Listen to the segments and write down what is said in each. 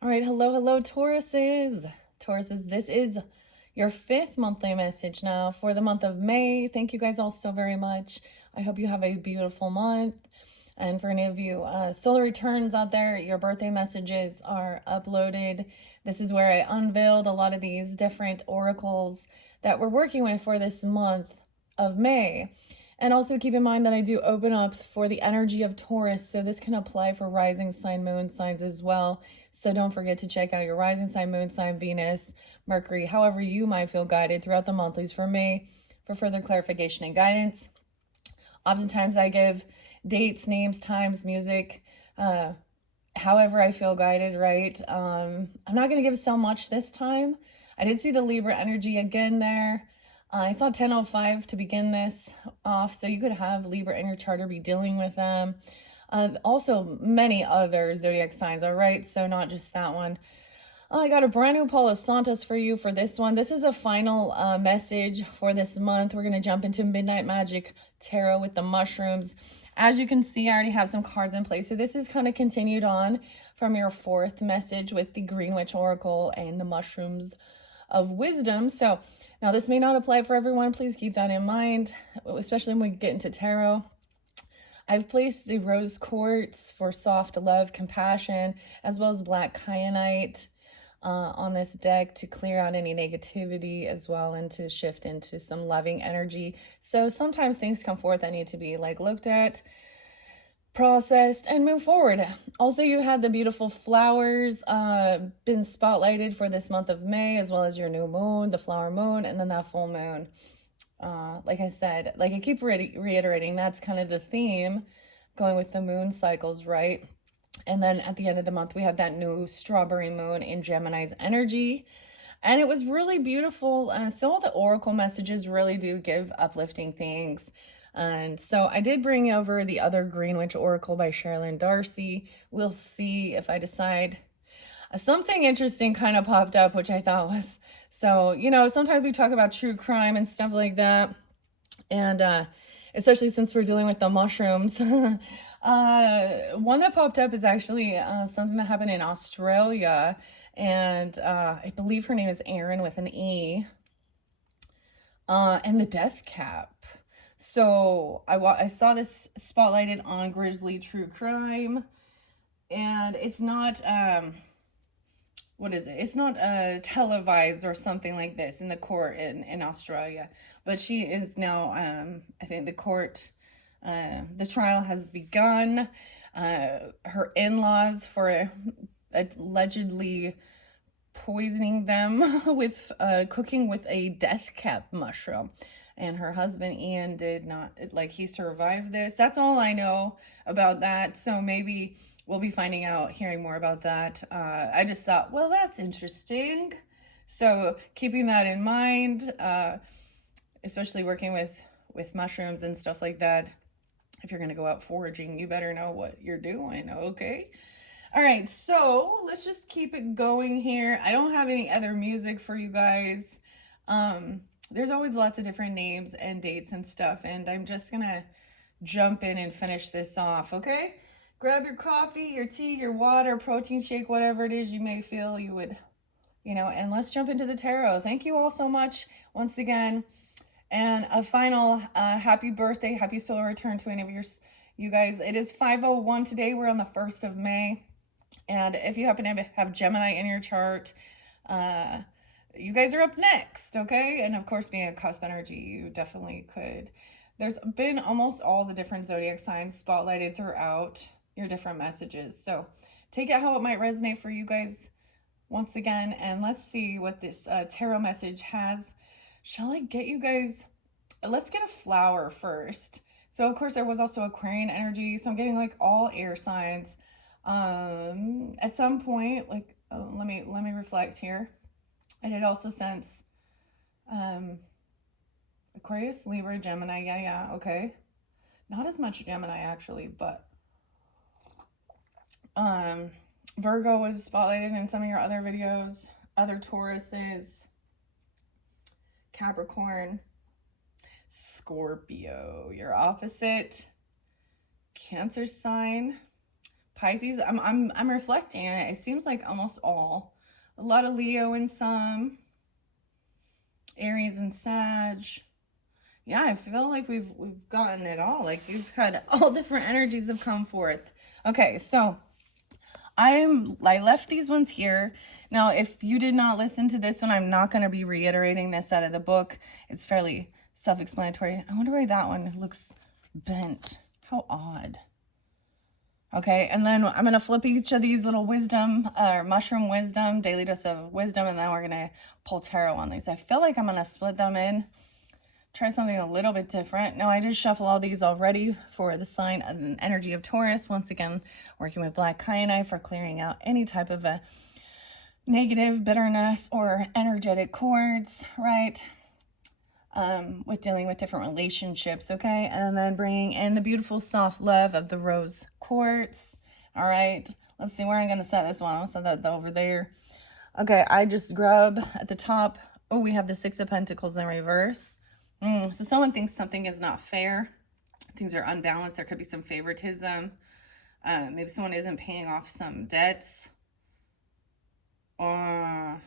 All right, hello, Tauruses. Tauruses, this is your 5th monthly message now for the month of May. Thank you guys all so very much. I hope you have a beautiful month. And for any of you solar returns out there, your birthday messages are uploaded. This is where I unveiled a lot of these different oracles that we're working with for this month of May. And also keep in mind that I do open up for the energy of Taurus, so this can apply for rising sign, moon signs as well. So don't forget to check out your rising sign, moon sign, Venus, Mercury, however you might feel guided throughout the monthlies for May for further clarification and guidance. Oftentimes I give dates, names, times, music, however I feel guided, right? I'm not going to give so much this time. I did see the Libra energy again there. I saw 10:05 to begin this off, so you could have Libra in your chart or be dealing with them. Also, many other zodiac signs, all right? So, not just that one. I got a brand new Palo Santos for you for this one. This is a final message for this month. We're going to jump into Midnight Magic Tarot with the mushrooms. As you can see, I already have some cards in place. So this is kind of continued on from your 4th message with the Green Witch Oracle and the mushrooms of wisdom. So now this may not apply for everyone. Please keep that in mind, especially when we get into tarot. I've placed the rose quartz for soft love, compassion, as well as black kyanite on this deck to clear out any negativity as well and to shift into some loving energy. So sometimes things come forth that need to be like looked at, processed, and move forward. Also, you had the beautiful flowers been spotlighted for this month of May, as well as your new moon, the flower moon, and then that full moon. Like I said, like I keep reiterating, that's kind of the theme going with the moon cycles, right? And then at the end of the month, we have that new strawberry moon in Gemini's energy. And it was really beautiful. So all the oracle messages really do give uplifting things. And so I did bring over the other Greenwich Oracle by Sherilyn Darcy. We'll see if I decide. Something interesting kind of popped up, which I thought was, so, sometimes we talk about true crime and stuff like that. And especially since we're dealing with the mushrooms. One that popped up is actually something that happened in Australia. And I believe her name is Erin with an E. And the death cap. So I saw this spotlighted on Grizzly True Crime. And it's not, what is it? It's not televised or something like this in the court in Australia. But she is now, I think the court, the trial has begun. Her in-laws for allegedly poisoning them with cooking with a death cap mushroom. And her husband, Ian, did not, like, he survived this. That's all I know about that. So maybe we'll be finding out, hearing more about that. I just thought, well, that's interesting. So keeping that in mind, especially working with mushrooms and stuff like that. If you're going to go out foraging, you better know what you're doing, okay? All right, so let's just keep it going here. I don't have any other music for you guys. There's always lots of different names and dates and stuff, and I'm just going to jump in and finish this off, okay? Grab your coffee, your tea, your water, protein shake, whatever it is you may feel you would, and let's jump into the tarot. Thank you all so much once again. And a final happy birthday, happy solar return to any of you guys. It is 5:01 today. We're on the 1st of May. And if you happen to have Gemini in your chart, you guys are up next, okay? And of course, being a cusp energy, you definitely could. There's been almost all the different zodiac signs spotlighted throughout your different messages. So take it how it might resonate for you guys once again. And let's see what this tarot message has. Shall I get you guys? Let's get a flower first. So of course there was also Aquarian energy. So I'm getting like all air signs. At some point, like let me reflect here. I did also sense Aquarius, Libra, Gemini. Yeah, okay. Not as much Gemini actually, but Virgo was spotlighted in some of your other videos. Other Tauruses, Capricorn, Scorpio, your opposite, Cancer sign, Pisces, I'm reflecting it. It seems like almost all. A lot of Leo in some. Aries and Sag. Yeah, I feel like we've gotten it all. Like you've had all different energies have come forth. Okay, so I left these ones here. Now, if you did not listen to this one, I'm not going to be reiterating this out of the book. It's fairly self-explanatory. I wonder why that one looks bent. How odd. Okay, and then I'm going to flip each of these little wisdom, or mushroom wisdom, daily dose of wisdom, and then we're going to pull tarot on these. I feel like I'm going to split them in, try something a little bit different. Now, I did shuffle all these already for the sign of the energy of Taurus. Once again, working with black kyanite for clearing out any type of a negative bitterness or energetic cords, right? With dealing with different relationships, okay? And then bringing in the beautiful soft love of the rose quartz. All right, let's see where I'm going to set this one. I'll set that over there. Okay, I just grub at the top. Oh, we have the Six of Pentacles in reverse. So someone thinks something is not fair. Things are unbalanced. There could be some favoritism. Maybe someone isn't paying off some debts. Or,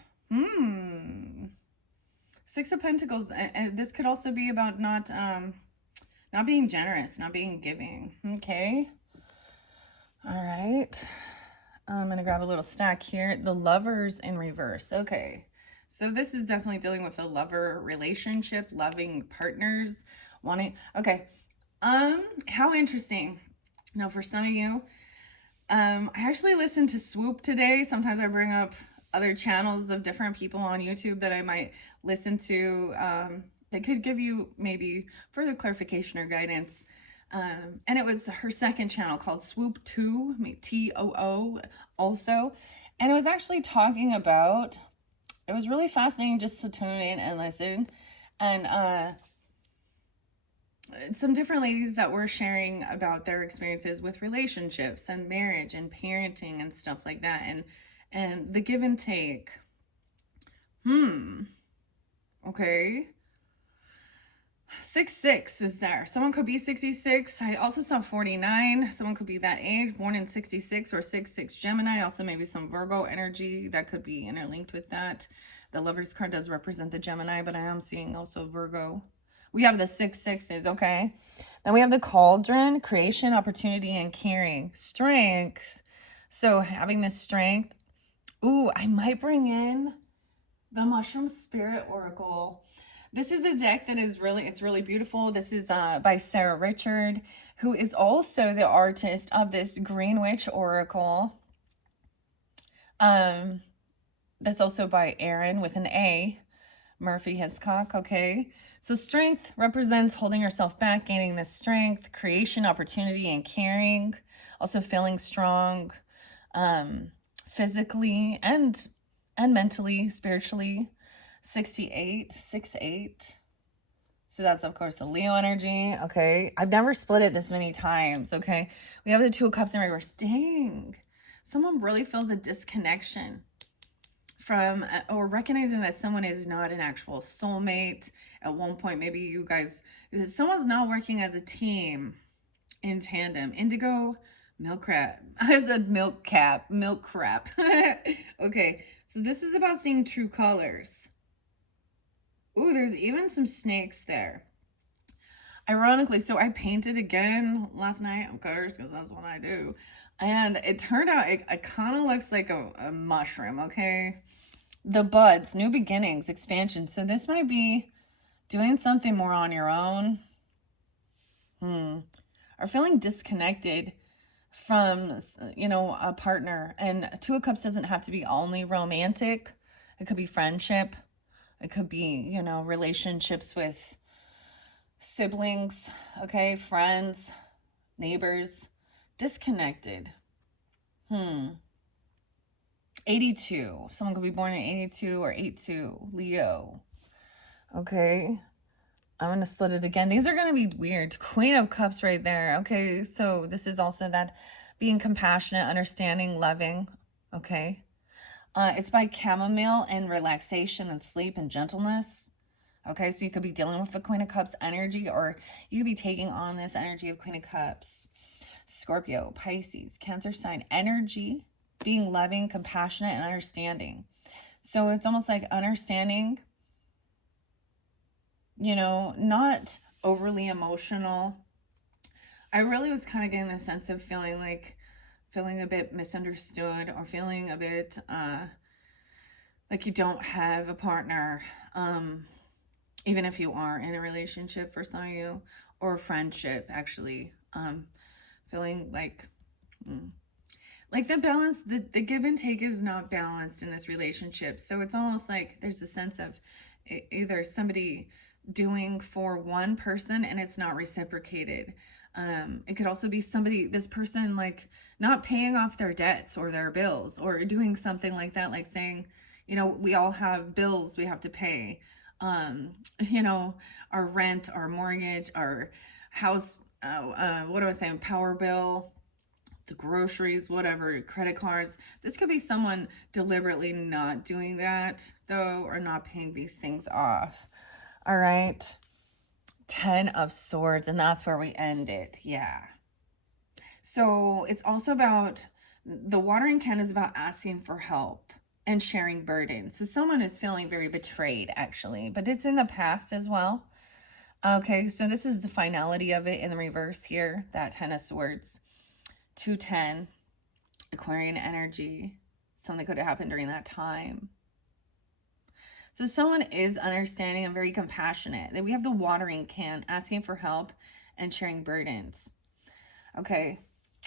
Six of Pentacles, and this could also be about not being generous, not being giving. Okay. All right. I'm going to grab a little stack here. The Lovers in reverse. Okay. So this is definitely dealing with a lover relationship, loving partners, wanting. Okay. How interesting. Now, for some of you, I actually listened to Swoop today. Sometimes I bring up other channels of different people on YouTube that I might listen to that could give you maybe further clarification or guidance. And it was her second channel called Swoop 2, T-O-O also. And it was actually talking about, it was really fascinating just to tune in and listen. And some different ladies that were sharing about their experiences with relationships and marriage and parenting and stuff like that. And the give and take. Okay. 6-6 is there. Someone could be 66. I also saw 49. Someone could be that age, born in 66 or 6-6 Gemini. Also maybe some Virgo energy that could be interlinked with that. The Lover's card does represent the Gemini, but I am seeing also Virgo. We have the 6-6s, okay? Then we have the Cauldron, creation, opportunity, and caring. Strength. So having this strength. Ooh, I might bring in the Mushroom Spirit Oracle. This is a deck that is it's really beautiful. This is by Sarah Richard, who is also the artist of this Green Witch Oracle. That's also by Aaron with an A, Murphy Hiscock, okay? So strength represents holding yourself back, gaining the strength, creation, opportunity, and caring. Also feeling strong, physically and mentally, spiritually. 68, 6-8. So that's, of course, the Leo energy, okay? I've never split it this many times, okay? We have the Two of Cups in reverse. Dang. Someone really feels a disconnection from, or recognizing that someone is not an actual soulmate. At one point, maybe you guys, someone's not working as a team in tandem. Indigo, milk crap. I said milk crap. Okay, so this is about seeing true colors. Ooh, there's even some snakes there. Ironically, so I painted again last night, of course, because that's what I do. And it turned out, it kind of looks like a mushroom, okay? The buds, new beginnings, expansion. So this might be doing something more on your own. Or feeling disconnected from, a partner. And Two of Cups doesn't have to be only romantic. It could be friendship. It could be, relationships with siblings, okay, friends, neighbors, disconnected. 82. Someone could be born in 82 or 82, Leo. Okay. I'm going to split it again. These are going to be weird. Queen of Cups right there. Okay, so this is also that being compassionate, understanding, loving. Okay. It's by chamomile and relaxation and sleep and gentleness. Okay, so you could be dealing with the Queen of Cups energy, or you could be taking on this energy of Queen of Cups. Scorpio, Pisces, Cancer sign energy, being loving, compassionate, and understanding. So it's almost like understanding, you know, not overly emotional. I really was kind of getting the sense of feeling a bit misunderstood, or feeling a bit like you don't have a partner, even if you are in a relationship for some of you, or a friendship, actually. Feeling like the balance, the give and take is not balanced in this relationship. So it's almost like there's a sense of either somebody doing for one person and it's not reciprocated. It could also be this person like not paying off their debts or their bills, or doing something like that, like saying, you know, we all have bills we have to pay. You know, our rent, our mortgage, our house, what am I saying, power bill, the groceries, whatever, credit cards. This could be someone deliberately not doing that, though, or not paying these things off. All right. 10 of Swords, and that's where we end it. Yeah. So it's also about, the watering can is about asking for help and sharing burdens. So someone is feeling very betrayed, actually, but it's in the past as well. Okay, so this is the finality of it in the reverse here, that 10 of Swords. 210, Aquarian energy. Something could have happened during that time. So someone is understanding and very compassionate. Then we have the watering can, asking for help and sharing burdens. Okay,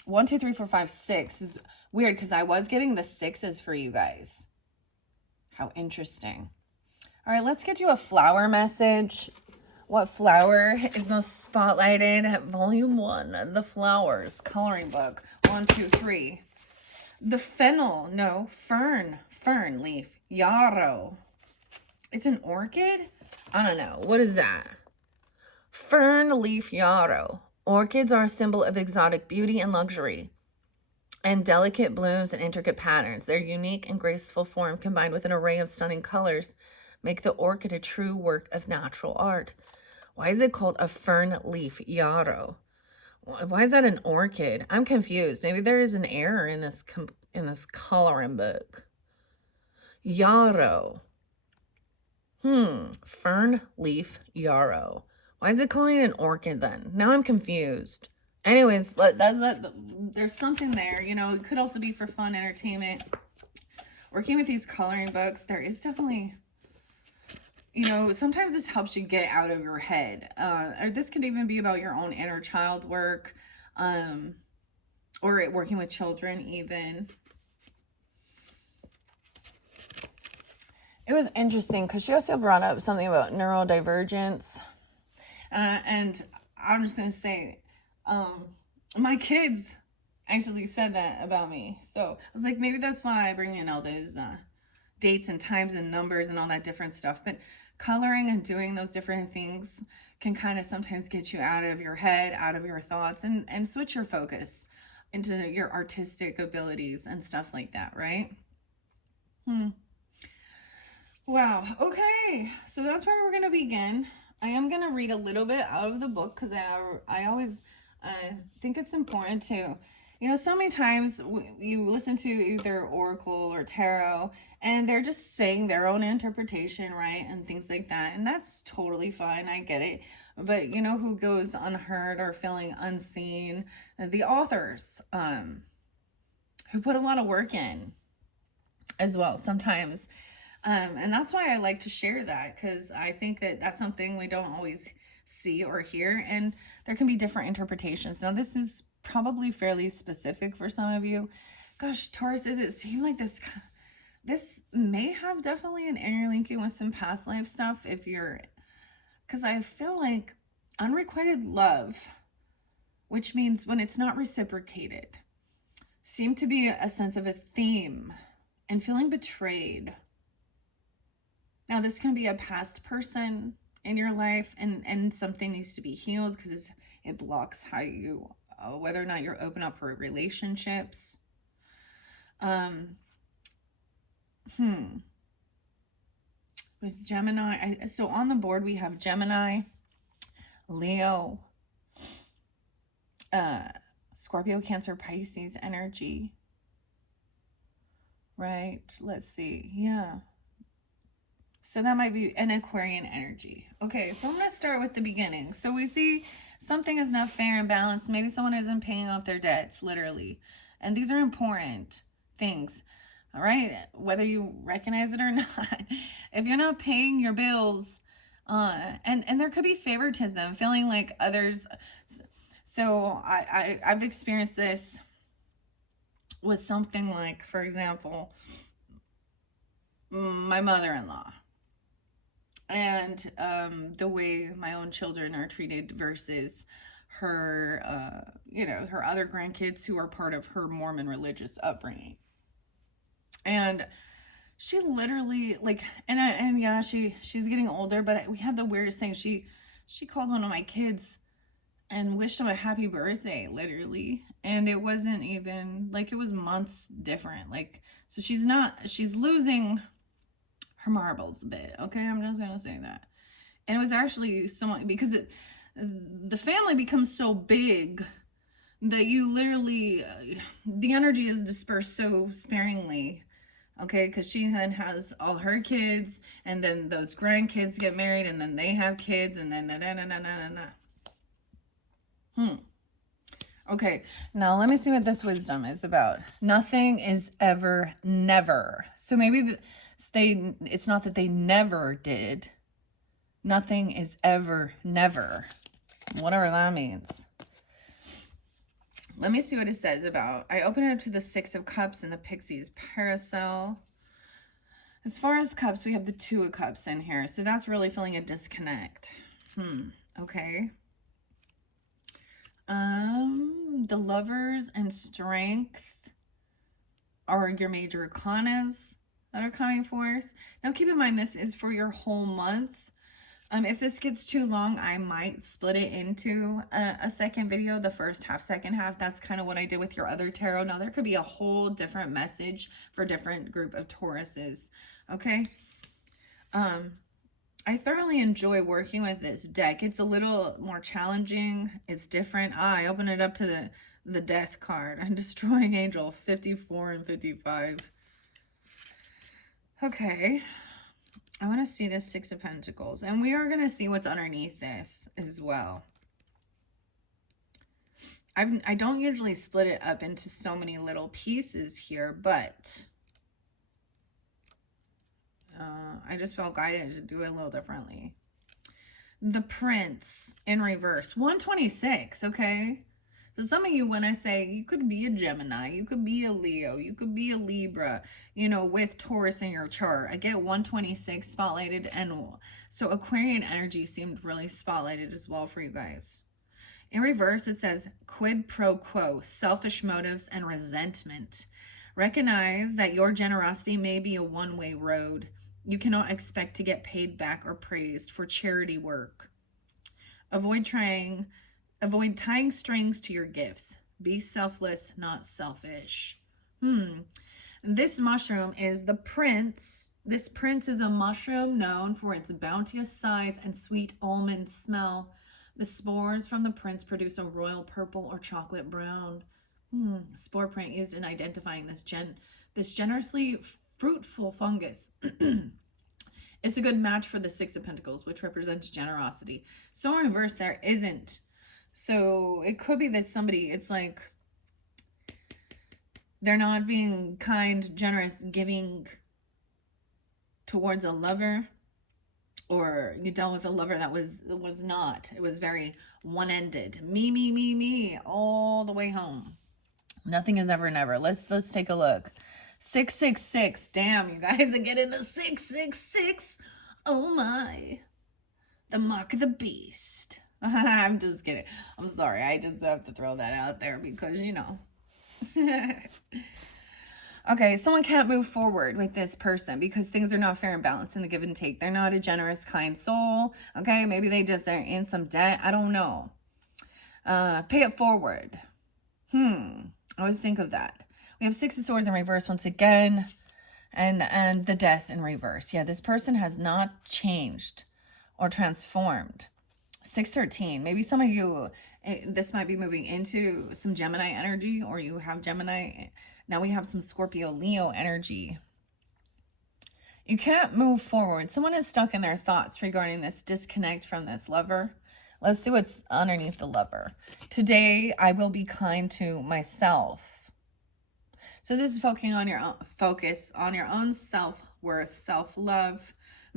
1, 2, 3, 4, 5, 6 is weird because I was getting the 6s for you guys. How interesting. All right, let's get you a flower message. What flower is most spotlighted? Volume 1, the flowers, coloring book. 1, 2, 3. The fern leaf, yarrow. It's an orchid? I don't know. What is that? Fern leaf yarrow. Orchids are a symbol of exotic beauty and luxury, and delicate blooms and intricate patterns. Their unique and graceful form, combined with an array of stunning colors, make the orchid a true work of natural art. Why is it called a fern leaf yarrow? Why is that an orchid? I'm confused. Maybe there is an error in this coloring book. Yarrow. Fern leaf yarrow. Why is it calling it an orchid then? Now I'm confused. Anyways, there's something there. You know, it could also be for fun, entertainment. Working with these coloring books, there is definitely, you know, sometimes this helps you get out of your head. Or this could even be about your own inner child work, or working with children even. It was interesting because she also brought up something about neurodivergence. And I'm just going to say, my kids actually said that about me. So I was like, maybe that's why I bring in all those dates and times and numbers and all that different stuff. But coloring and doing those different things can kind of sometimes get you out of your head, out of your thoughts, and switch your focus into your artistic abilities and stuff like that, right? Wow. Okay. So that's where we're going to begin. I am going to read a little bit out of the book because I always think it's important to, you know, so many times you listen to either Oracle or Tarot and they're just saying their own interpretation, right? And things like that. And that's totally fine. I get it. But you know who goes unheard or feeling unseen? The authors who put a lot of work in as well sometimes. And that's why I like to share that, because I think that that's something we don't always see or hear, and there can be different interpretations. Now, this is probably fairly specific for some of you. Gosh, Taurus, does it seem like this may have definitely an interlinking with some past life stuff because I feel like unrequited love, which means when it's not reciprocated, seem to be a sense of a theme, and feeling betrayed. Now, this can be a past person in your life, and something needs to be healed because it blocks how you, whether or not you're open up for relationships. With Gemini, so on the board we have Gemini, Leo, Scorpio, Cancer, Pisces energy. Right. Let's see. Yeah. So that might be an Aquarian energy. Okay, so I'm going to start with the beginning. So we see something is not fair and balanced. Maybe someone isn't paying off their debts, literally. And these are important things, all right? Whether you recognize it or not. If you're not paying your bills, and there could be favoritism, feeling like others. So I've experienced this with something like, for example, my mother-in-law. And the way my own children are treated versus her, her other grandkids who are part of her Mormon religious upbringing. And she literally, like, and yeah, she's getting older, but we had the weirdest thing. She called one of my kids and wished him a happy birthday, literally. And it wasn't even, like, it was months different. Like, so she's losing her marbles a bit, okay? I'm just gonna say that. And it was actually somewhat, because the family becomes so big that you literally, the energy is dispersed so sparingly, okay? Because she then has all her kids, and then those grandkids get married, and then they have kids, and then Okay, now let me see what this wisdom is about. Nothing is ever never. So maybe it's not that they never did. Nothing is ever never. Whatever that means. Let me see what it says about. I open it up to the Six of Cups and the Pixie's Parasol. As far as cups, we have the Two of Cups in here. So that's really feeling a disconnect. Okay. The Lovers and Strength are your major arcanas that are coming forth. Now keep in mind, this is for your whole month. If this gets too long, I might split it into a second video, the first half, second half. That's kind of what I did with your other tarot. Now there could be a whole different message for different group of Tauruses. Okay. I thoroughly enjoy working with this deck. It's a little more challenging. It's different. I open it up to the Death card. And Destroying Angel, 54 and 55. Okay. I want to see this Six of Pentacles. And we are going to see what's underneath this as well. I don't usually split it up into so many little pieces here, but I just felt guided to do it a little differently. The Prince in reverse, 126, okay? So some of you, when I say you could be a Gemini, you could be a Leo, you could be a Libra, you know, with Taurus in your chart. I get 126 spotlighted, and so Aquarian energy seemed really spotlighted as well for you guys. In reverse, it says quid pro quo, selfish motives and resentment. Recognize that your generosity may be a one-way road. You cannot expect to get paid back or praised for charity work. Avoid tying strings to your gifts. Be selfless, not selfish. This mushroom is the Prince. This Prince is a mushroom known for its bounteous size and sweet almond smell. The spores from the Prince produce a royal purple or chocolate brown. Spore print used in identifying this generously fruitful fungus. It's a good match for the Six of Pentacles, which represents generosity. So in reverse, there isn't. So it could be that somebody, it's like they're not being kind, generous, giving towards a lover, or you dealt with a lover that was not. It was very one-ended. Me, all the way home. Nothing is ever never. Let's take a look. 666. Damn, you guys are getting the 666. Oh my. The mark of the beast. I'm just kidding. I'm sorry. I just have to throw that out there because, you know. Okay, someone can't move forward with this person because things are not fair and balanced in the give and take. They're not a generous, kind soul. Okay, maybe they just are in some debt. I don't know. Pay it forward. I always think of that. We have Six of Swords in reverse once again, and the Death in reverse. Yeah, this person has not changed or transformed. 613. Maybe some of you, this might be moving into some Gemini energy, or you have Gemini. Now we have some Scorpio, Leo energy. You can't move forward. Someone is stuck in their thoughts regarding this disconnect from this lover. Let's see what's underneath the lover. Today, I will be kind to myself. So this is focus on your own self-worth, self-love.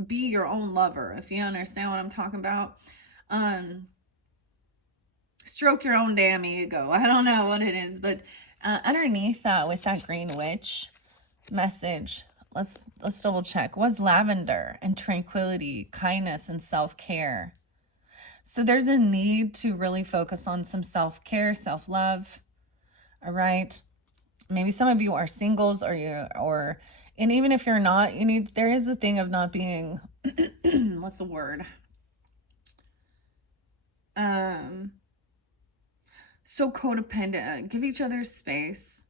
Be your own lover, if you understand what I'm talking about. Stroke your own damn ego. I don't know what it is, but underneath that, with that green witch message, let's double check. Was lavender and tranquility, kindness, and self-care. So there's a need to really focus on some self-care, self-love. All right. Maybe some of you are singles, and even if you're not, there is a thing of not being, what's the word? So codependent. Give each other space.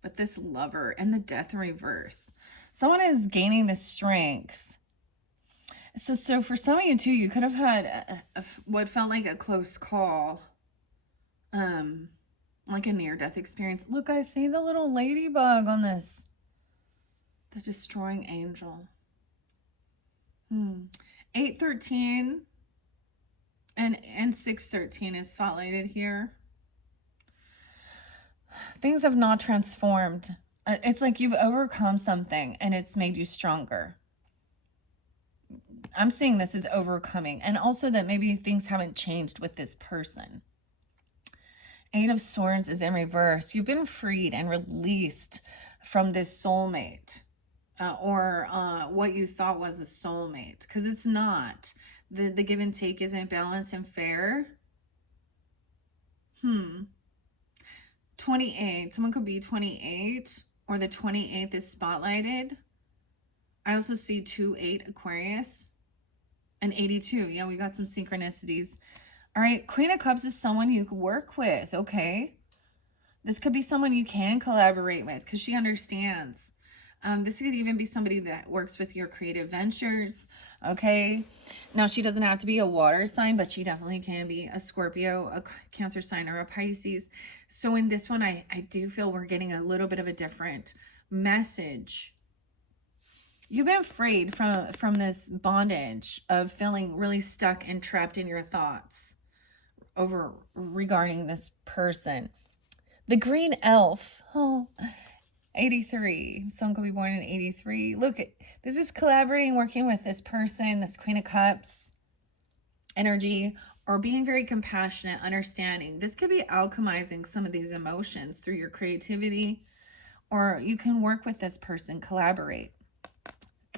But this lover and the death in reverse. Someone is gaining the strength. So for some of you too, you could have had what felt like a close call. Like a near-death experience. Look, I see the little ladybug on this. The destroying angel. 813 and 613 is spotlighted here. Things have not transformed. It's like you've overcome something and it's made you stronger. I'm seeing this as overcoming, and also that maybe things haven't changed with this person. 8 of Swords is in reverse. You've been freed and released from this soulmate, or what you thought was a soulmate, because it's not. The give and take isn't balanced and fair. 28. Someone could be 28, or the 28th is spotlighted. I also see 2-8 Aquarius and 82. Yeah, we got some synchronicities. All right, Queen of Cups is someone you could work with, okay? This could be someone you can collaborate with because she understands. This could even be somebody that works with your creative ventures, okay? Now, she doesn't have to be a water sign, but she definitely can be a Scorpio, a Cancer sign, or a Pisces. So in this one, I do feel we're getting a little bit of a different message. You've been freed from this bondage of feeling really stuck and trapped in your thoughts regarding this person. The green elf, 83. Someone could be born in 83. Look, this is collaborating, working with this person, this Queen of Cups energy, or being very compassionate, understanding. This could be alchemizing some of these emotions through your creativity, or you can work with this person, collaborate.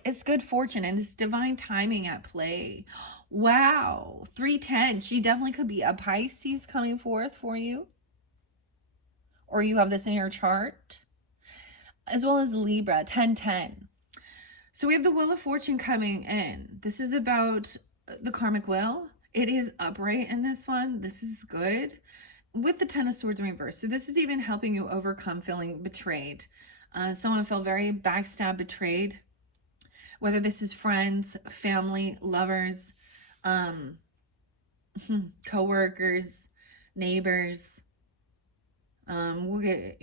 It's good fortune and it's divine timing at play. Wow. 310. She definitely could be a Pisces coming forth for you. Or you have this in your chart. As well as Libra, 1010. So we have the Wheel of Fortune coming in. This is about the karmic wheel. It is upright in this one. This is good. With the 10 of Swords in reverse. So this is even helping you overcome feeling betrayed. Someone felt very backstabbed, betrayed. Whether this is friends, family, lovers, co-workers, neighbors. We'll get,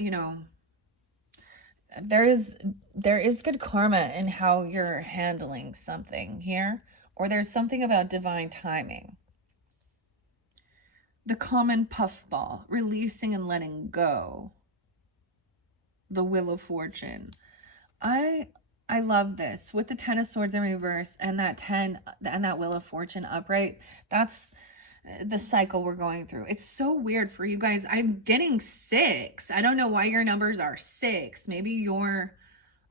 there is good karma in how you're handling something here, or there's something about divine timing. The common puffball, releasing and letting go. The Wheel of Fortune. I love this with the 10 of Swords in reverse and that 10 and that Wheel of Fortune upright. That's the cycle we're going through. It's so weird for you guys. I'm getting 6. I don't know why your numbers are 6. Maybe you're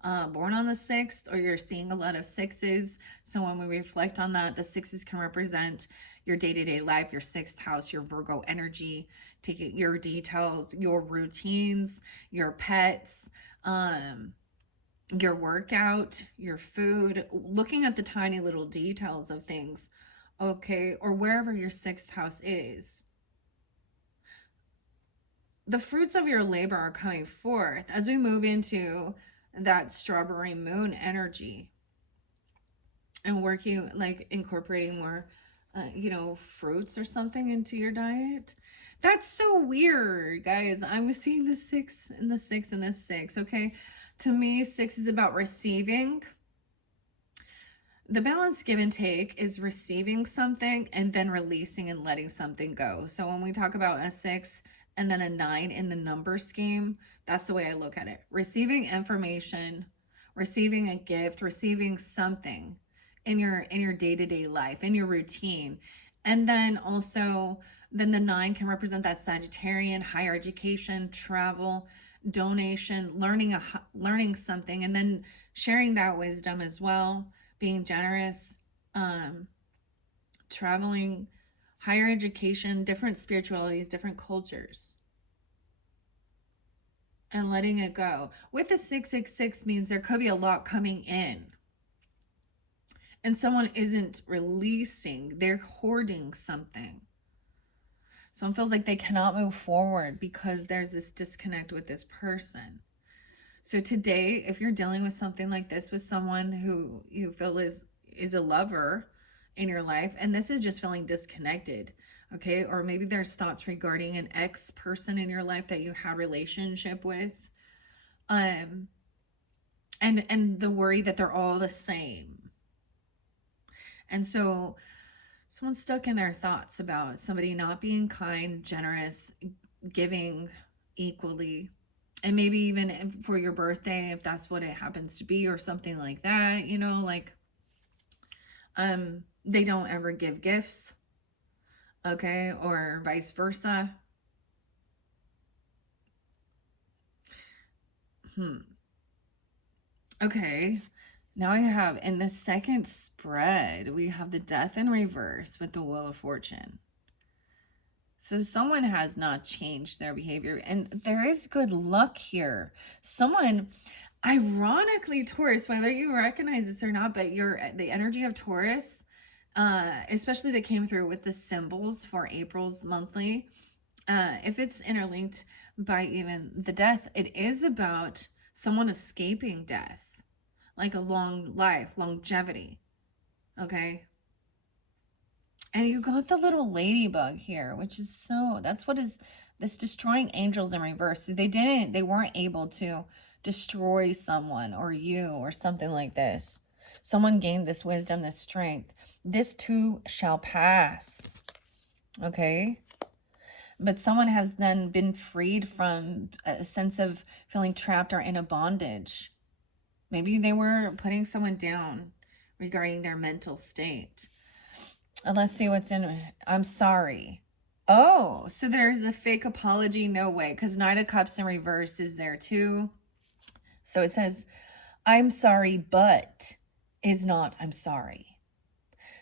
born on the 6th, or you're seeing a lot of 6s. So when we reflect on that, the 6s can represent your day-to-day life, your 6th house, your Virgo energy, taking your details, your routines, your pets, your workout, your food, looking at the tiny little details of things, okay, or wherever your 6th house is. The fruits of your labor are coming forth as we move into that strawberry moon energy and working, like incorporating more fruits or something into your diet. That's so weird, guys. I was seeing the 6 and the 6 and the 6. Okay. To me, 6 is about receiving. The balance give and take is receiving something and then releasing and letting something go. So when we talk about a 6 and then a 9 in the number scheme, that's the way I look at it. Receiving information, receiving a gift, receiving something in your day-to-day life, in your routine. And then also then the 9 can represent that Sagittarian, higher education, travel, donation, learning something, and then sharing that wisdom as well, being generous, um, traveling, higher education, different spiritualities, different cultures, and letting it go. With the 666 means there could be a lot coming in, and someone isn't releasing, they're hoarding something. Someone feels like they cannot move forward because there's this disconnect with this person. So today, if you're dealing with something like this with someone who you feel is a lover in your life, and this is just feeling disconnected, okay? Or maybe there's thoughts regarding an ex person in your life that you had relationship with, and the worry that they're all the same. And so someone's stuck in their thoughts about somebody not being kind, generous, giving equally, and maybe even for your birthday, if that's what it happens to be, or something like that, like they don't ever give gifts, okay, or vice versa. Okay, now I have in the second spread, we have the Death in reverse with the Wheel of Fortune. So someone has not changed their behavior, and there is good luck here. Someone, ironically, Taurus, whether you recognize this or not, but the energy of Taurus, especially that came through with the symbols for April's monthly, if it's interlinked by even the death, it is about someone escaping death, like a long life, longevity. Okay. And you got the little ladybug here, which is that's what is this destroying angels in reverse. They weren't able to destroy someone or you or something like this. Someone gained this wisdom, this strength. This too shall pass. Okay. But someone has then been freed from a sense of feeling trapped or in a bondage. Maybe they were putting someone down regarding their mental state. And let's see what's in. I'm sorry. Oh, so there's a fake apology. No way, because Knight of Cups in reverse is there too. So it says, I'm sorry, but is not I'm sorry.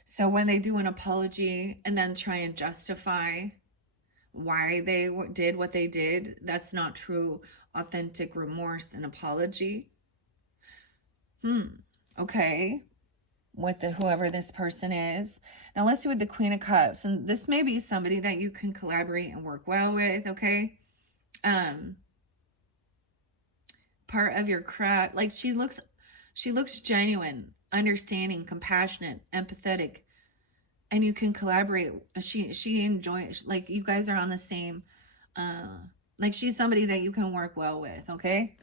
So when they do an apology and then try and justify why they did what they did, that's not true, authentic remorse and apology. Okay. With whoever this person is. Now let's see with the Queen of Cups. And this may be somebody that you can collaborate and work well with, okay? Part of your craft, like she looks genuine, understanding, compassionate, empathetic, and you can collaborate. She enjoys, like you guys are on the same, like she's somebody that you can work well with, okay?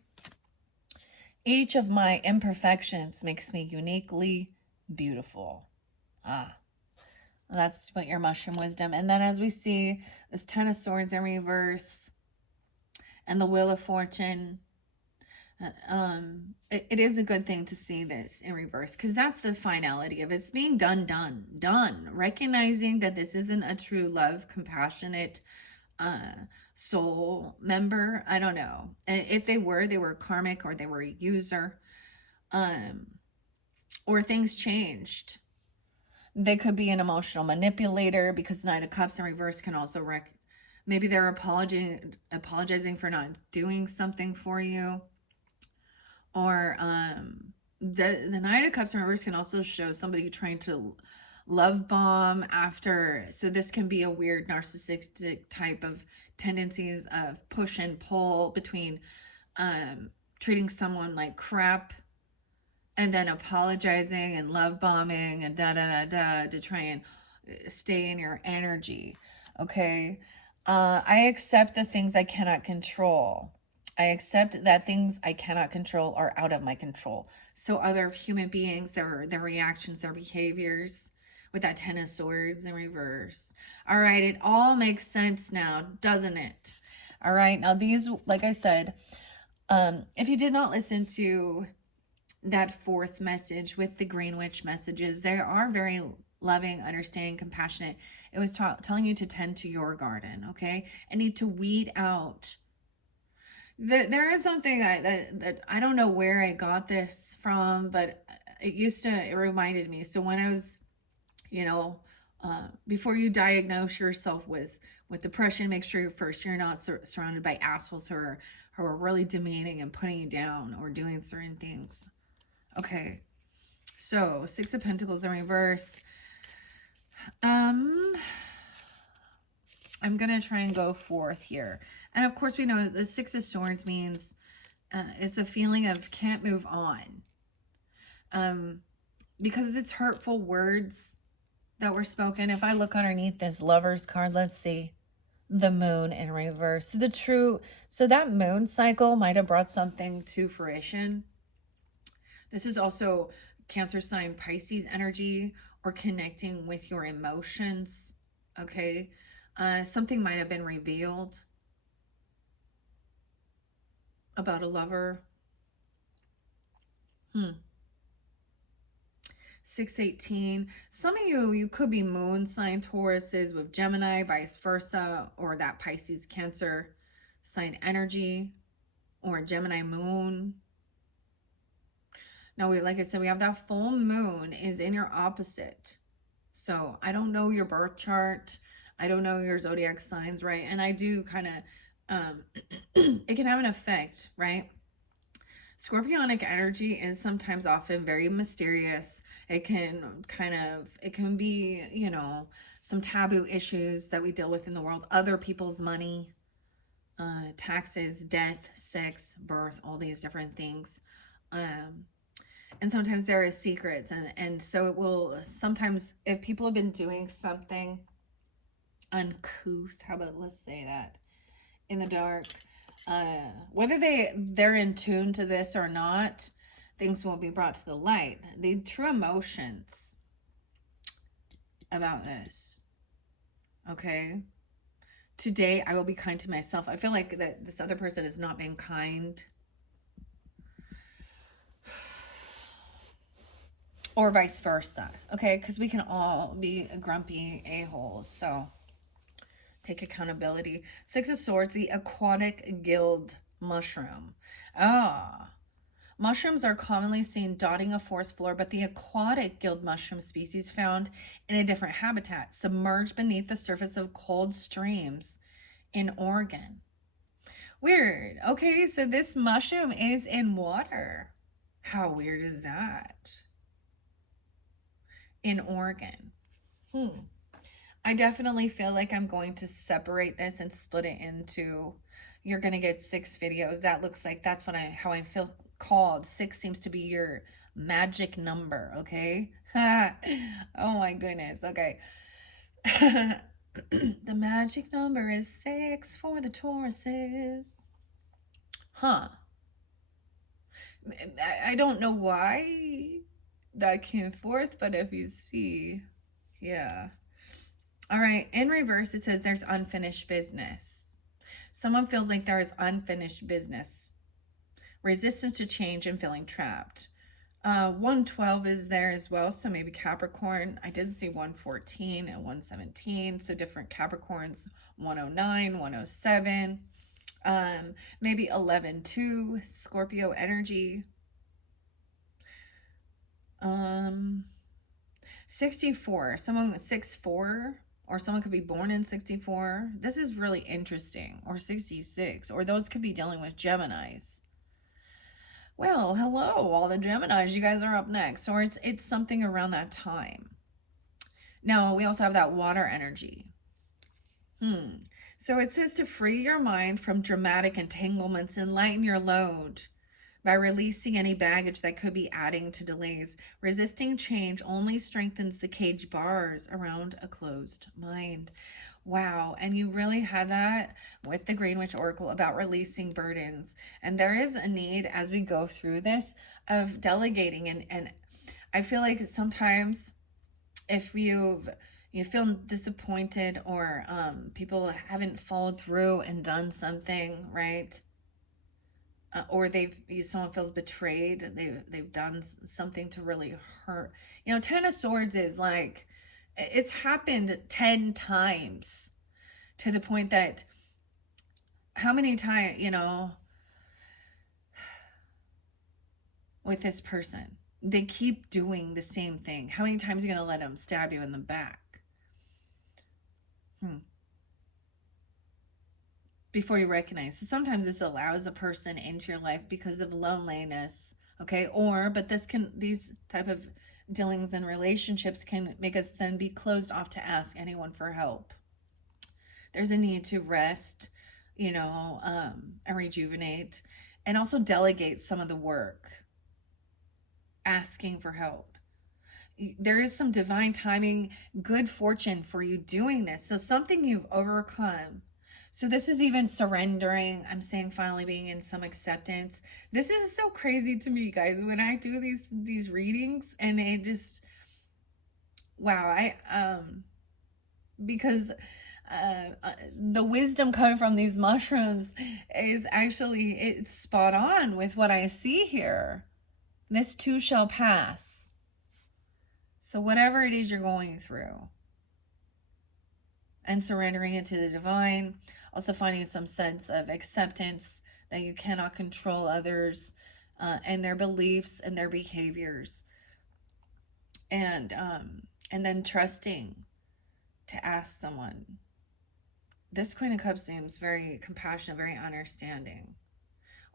Each of my imperfections makes me uniquely beautiful. That's what your mushroom wisdom. And then as we see this 10 of Swords in reverse and the Wheel of Fortune, it is a good thing to see this in reverse, because that's the finality of it. It's being done, recognizing that this isn't a true love, compassionate soul member. I don't know if they were karmic, or they were a user, or things changed. They could be an emotional manipulator, because Knight of Cups in reverse can also maybe they're apologizing for not doing something for you. Or the Knight of Cups in reverse can also show somebody trying to love bomb after. So this can be a weird narcissistic type of tendencies of push and pull between treating someone like crap and then apologizing and love bombing and to try and stay in your energy. Okay. I accept the things I cannot control. I accept that things I cannot control are out of my control. So other human beings, their reactions, their behaviors, with that Ten of Swords in reverse. All right, it all makes sense now, doesn't it? All right, now these, like I said, if you did not listen to that fourth message with the Green Witch messages, they are very loving, understanding, compassionate. It was telling you to tend to your garden, okay? And need to weed out. There is something that I don't know where I got this from, but it reminded me. So when I was, you know, before you diagnose yourself with depression, make sure you're not surrounded by assholes who are really demeaning and putting you down or doing certain things. Okay, so Six of Pentacles in reverse. I'm gonna try and go forth here, and of course we know the Six of Swords means it's a feeling of can't move on, because it's hurtful words that were spoken. If I look underneath this Lover's card, let's see. The Moon in reverse. So that moon cycle might have brought something to fruition. This is also Cancer sign Pisces energy, or connecting with your emotions. Okay. Something might have been revealed about a lover. 618. Some of you could be moon sign Tauruses with Gemini, vice versa, or that Pisces Cancer sign energy, or Gemini moon. Now, like I said, we have that full moon is in your opposite. So I don't know your birth chart. I don't know your zodiac signs, right? And I do kind of, it can have an effect, right? Scorpionic energy is sometimes often very mysterious. It can be, some taboo issues that we deal with in the world. Other people's money, taxes, death, sex, birth, all these different things. And sometimes there is secrets, and so it will sometimes, if people have been doing something uncouth, how about let's say that, in the dark, whether they're in tune to this or not, things will be brought to the light. The true emotions about this. Okay. Today I will be kind to myself. I feel like that this other person is not being kind. Or vice versa, okay? Because we can all be grumpy a-holes, so take accountability. Six of Swords, the aquatic guild mushroom. Mushrooms are commonly seen dotting a forest floor, but the aquatic guild mushroom species found in a different habitat, submerged beneath the surface of cold streams in Oregon. Weird. Okay, so this mushroom is in water. How weird is that? In Oregon. I definitely feel like I'm going to separate this and split it into, you're going to get 6 videos. That looks like that's how I feel called. 6 seems to be your magic number, okay? Oh my goodness. Okay. The magic number is 6 for the Tauruses. I don't know why that came forth, but if you see, yeah. All right, in reverse, it says there's unfinished business. Someone feels like there is unfinished business. Resistance to change and feeling trapped. 112 is there as well, so maybe Capricorn. I did see 114 and 117, so different Capricorns. 109, 107. Maybe 11-2, Scorpio energy. 64, someone 6'4", or someone could be born in 64. This is really interesting. Or 66, or those could be dealing with Geminis. Well, hello, all the Geminis. You guys are up next. Or it's something around that time. Now, we also have that water energy. So it says to free your mind from dramatic entanglements and lighten your load. by releasing any baggage that could be adding to delays. Resisting change only strengthens the cage bars around a closed mind. Wow. And you really had that with the Green Witch Oracle about releasing burdens. And there is a need as we go through this of delegating. And I feel like sometimes if you feel disappointed or people haven't followed through and done something, right? Or someone feels betrayed, they've done something to really hurt. Ten of Swords is like, it's happened 10 times, to the point that how many times, with this person, they keep doing the same thing. How many times are you going to let them stab you in the back before you recognize? So sometimes this allows a person into your life because of loneliness, okay? But these type of dealings and relationships can make us then be closed off to ask anyone for help. There's a need to rest, and rejuvenate, and also delegate some of the work, asking for help. There is some divine timing, good fortune for you doing this. So something you've overcome. So this is even surrendering. I'm saying finally being in some acceptance. This is so crazy to me, guys, when I do these readings, and it just, wow, because the wisdom coming from these mushrooms is actually, it's spot on with what I see here. This too shall pass. So whatever it is you're going through, and surrendering it to the divine, also finding some sense of acceptance that you cannot control others and their beliefs and their behaviors, and then trusting to ask someone. This Queen of Cups seems very compassionate, very understanding.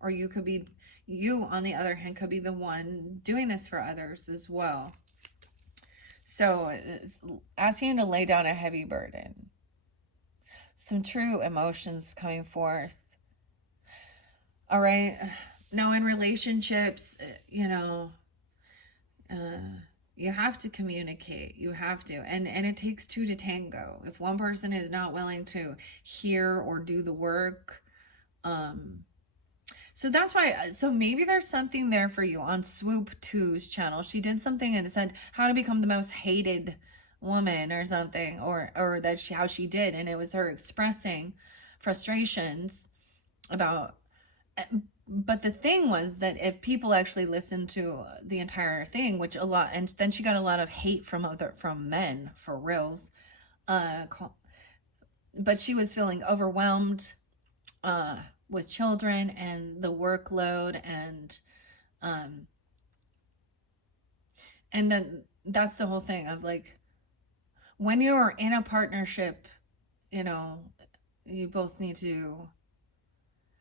Or you, on the other hand, could be the one doing this for others as well. So it's asking you to lay down a heavy burden. Some true emotions coming forth. All right. Now in relationships, you have to communicate. You have to. And it takes two to tango. If one person is not willing to hear or do the work, so that's why, so maybe there's something there for you on Swoop 2's channel. She did something and it said how to become the most hated woman or something, or how she did. And it was her expressing frustrations about, but the thing was that if people actually listened to the entire thing, which a lot, and then she got a lot of hate from men, for reals, but she was feeling overwhelmed with children and the workload, and then that's the whole thing of like, when you're in a partnership, you both need to,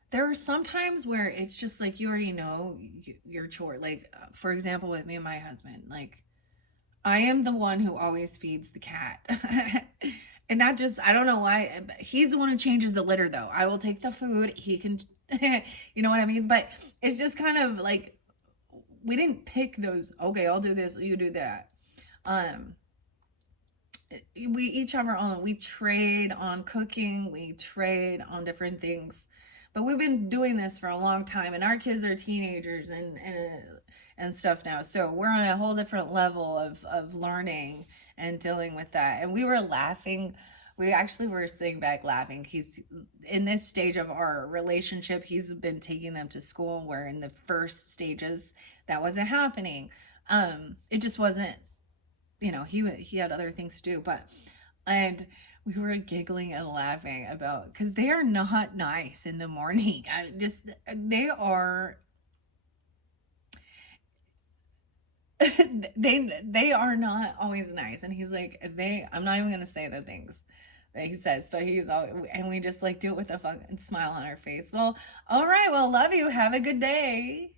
there are some times where it's just like, you already know your chore. Like, for example, with me and my husband, like, I am the one who always feeds the cat. And that just, I don't know why. He's the one who changes the litter, though. I will take the food. He can, you know what I mean? But it's just kind of like, we didn't pick those, okay, I'll do this, you do that. We each have our own. We trade on cooking. We trade on different things. But we've been doing this for a long time. And our kids are teenagers and stuff now. So we're on a whole different level of learning and dealing with that. And we were laughing. We actually were sitting back laughing. He's in this stage of our relationship. He's been taking them to school, where in the first stages that wasn't happening. It just wasn't, he had other things to do, and we were giggling and laughing about, because they are not nice in the morning. They are, they are not always nice. And he's like, I'm not even gonna say the things that he says, but and we just like do it with a fucking smile on our face. Well, all right, well, love you, have a good day.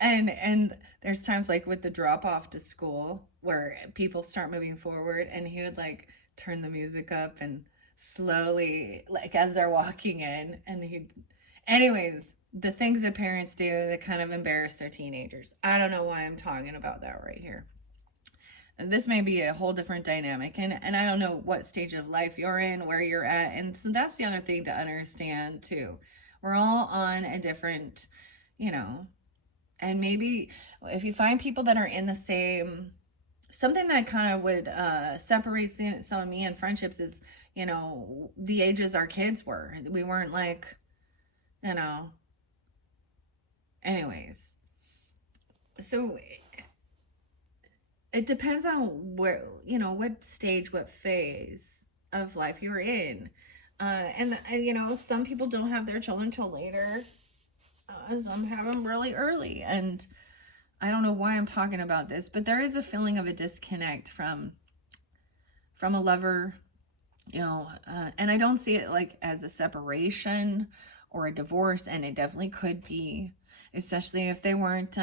And there's times like with the drop off to school where people start moving forward, and he would like turn the music up and slowly, like as they're walking in, and anyways, the things that parents do that kind of embarrass their teenagers. I don't know why I'm talking about that right here. This may be a whole different dynamic, and I don't know what stage of life you're in, where you're at, and so that's the other thing to understand too. We're all on a different, you know, and maybe if you find people that are in the same, something that kind of would separate some of me and friendships is, the ages our kids were. We weren't like, you know, anyways. So it depends on where, what stage, what phase of life you're in. And some people don't have their children till later. Some have them really early. And I don't know why I'm talking about this, but there is a feeling of a disconnect from a lover, and I don't see it like as a separation or a divorce, and it definitely could be, especially if they weren't,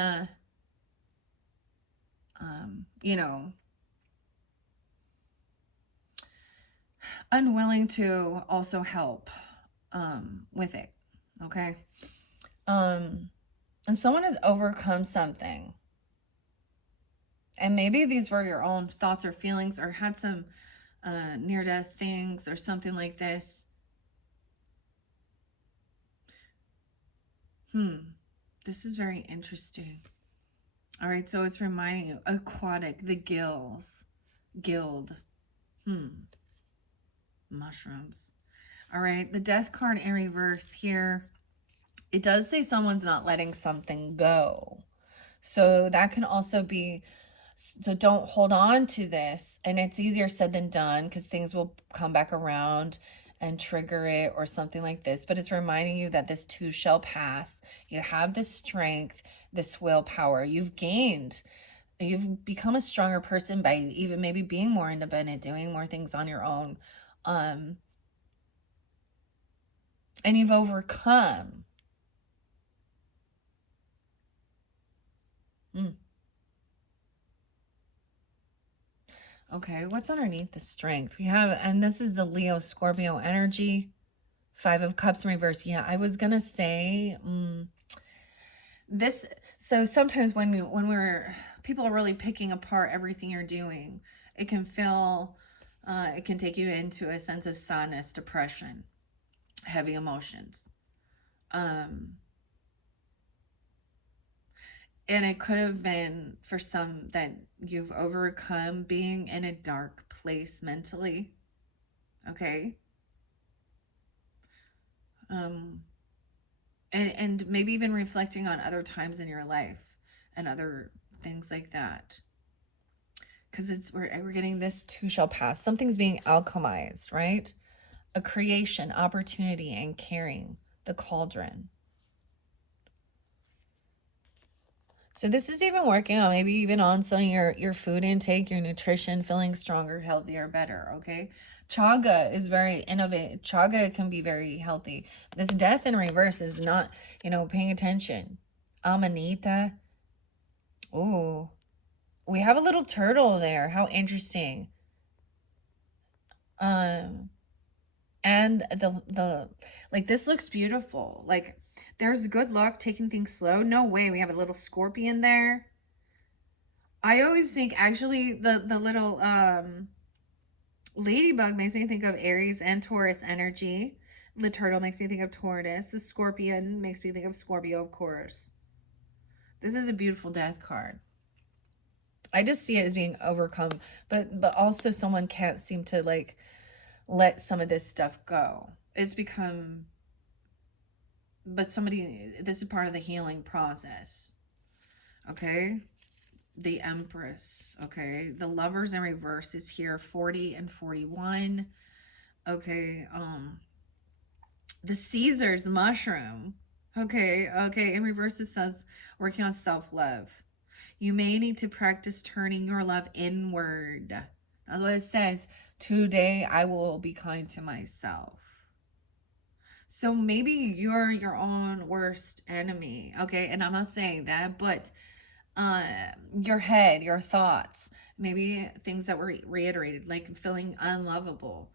you know, unwilling to also help with it. Okay. And someone has overcome something. And maybe these were your own thoughts or feelings, or had some near-death things or something like this. This is very interesting. All right, so it's reminding you, aquatic, the guild. Mushrooms. All right, the death card in reverse here. It does say someone's not letting something go. So that can also be, so don't hold on to this. And it's easier said than done because things will come back around and trigger it or something like this. But it's reminding you that this too shall pass. You have this strength, this willpower. You've become a stronger person by even maybe being more independent, doing more things on your own. And you've overcome. Okay, what's underneath the strength? We have, and this is the Leo Scorpio energy. 5 of Cups in reverse. Yeah, I was gonna say this. So sometimes when people are really picking apart everything you're doing, it can take you into a sense of sadness, depression, heavy emotions. And it could have been for some that you've overcome being in a dark place mentally. Okay. And maybe even reflecting on other times in your life and other things like that. Because we're getting this too shall pass. Something's being alchemized, right? A creation, opportunity, and caring. The cauldron. So this is even working on maybe even on some of your food intake, your nutrition, feeling stronger, healthier, better, okay? Chaga is very innovative. Chaga can be very healthy. This death in reverse is not, paying attention. Amanita. Ooh. We have a little turtle there. How interesting. And the like, this looks beautiful. Like, there's good luck taking things slow. No way. We have a little scorpion there. I always think actually the little ladybug makes me think of Aries and Taurus energy. The turtle makes me think of Taurus. The scorpion makes me think of Scorpio, of course. This is a beautiful death card. I just see it as being overcome, but also someone can't seem to like let some of this stuff go. It's become, this is part of the healing process. Okay. The Empress. Okay. The Lovers in reverse is here, 40 and 41. Okay. The Caesar's mushroom. Okay. In reverse, it says working on self-love. You may need to practice turning your love inward. That's what it says. Today, I will be kind to myself. So maybe you're your own worst enemy. Okay. And I'm not saying that, but your head, your thoughts, maybe things that were reiterated, like feeling unlovable,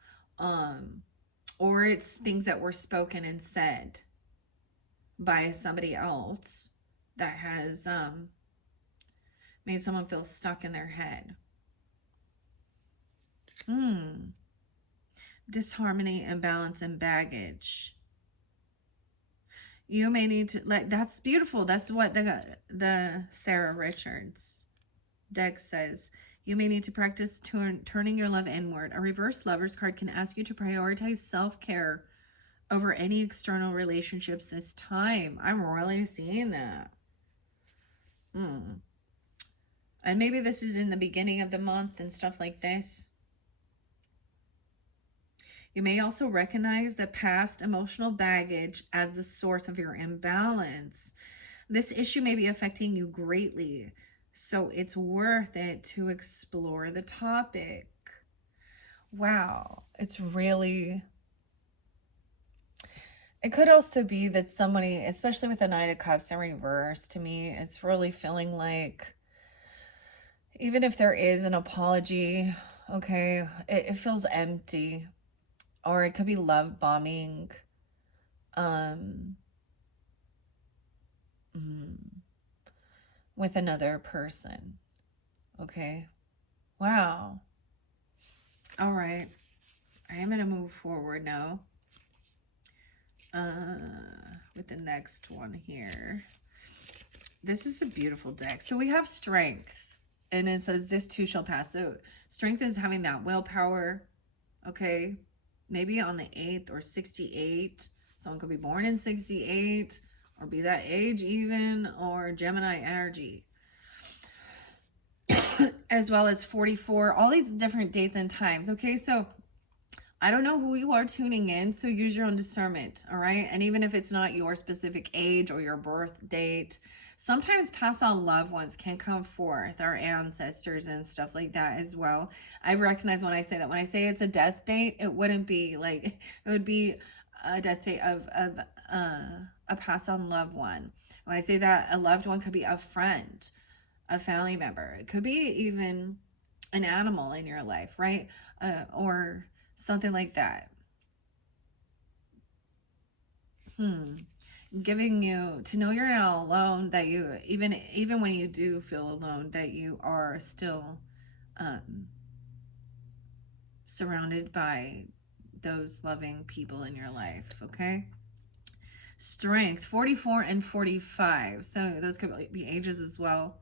or it's things that were spoken and said. by somebody else that has made someone feel stuck in their head. Disharmony, imbalance, and baggage. You may need to, like, that's beautiful. That's what the Sarah Richards deck says. You may need to practice turning your love inward. A reverse lover's card can ask you to prioritize self-care over any external relationships this time. I'm really seeing that. And maybe this is in the beginning of the month and stuff like this. You may also recognize the past emotional baggage as the source of your imbalance. This issue may be affecting you greatly, so it's worth it to explore the topic. Wow, it's really... It could also be that somebody, especially with the Knight of Cups in reverse, to me, it's really feeling like, even if there is an apology, okay, it feels empty. Or it could be love bombing. With another person. Okay. Wow. All right. I am going to move forward now. With the next one here. This is a beautiful deck. So we have strength. And it says this too shall pass. So strength is having that willpower. Okay. Maybe on the 8th or 68. Someone could be born in 68 or be that age even, or Gemini energy. As well as 44, all these different dates and times. Okay, so I don't know who you are tuning in, so use your own discernment, all right? And even if it's not your specific age or your birth date, sometimes past on loved ones can come forth, our ancestors and stuff like that as well. I recognize when I say that. When I say it's a death date, it wouldn't be like, it would be a death date of a past on loved one. When I say that, a loved one could be a friend, a family member. It could be even an animal in your life, right? Or something like that. Giving you to know you're not alone, that you, even when you do feel alone, that you are still surrounded by those loving people in your life. Okay. Strength 44 and 45, so those could be ages as well.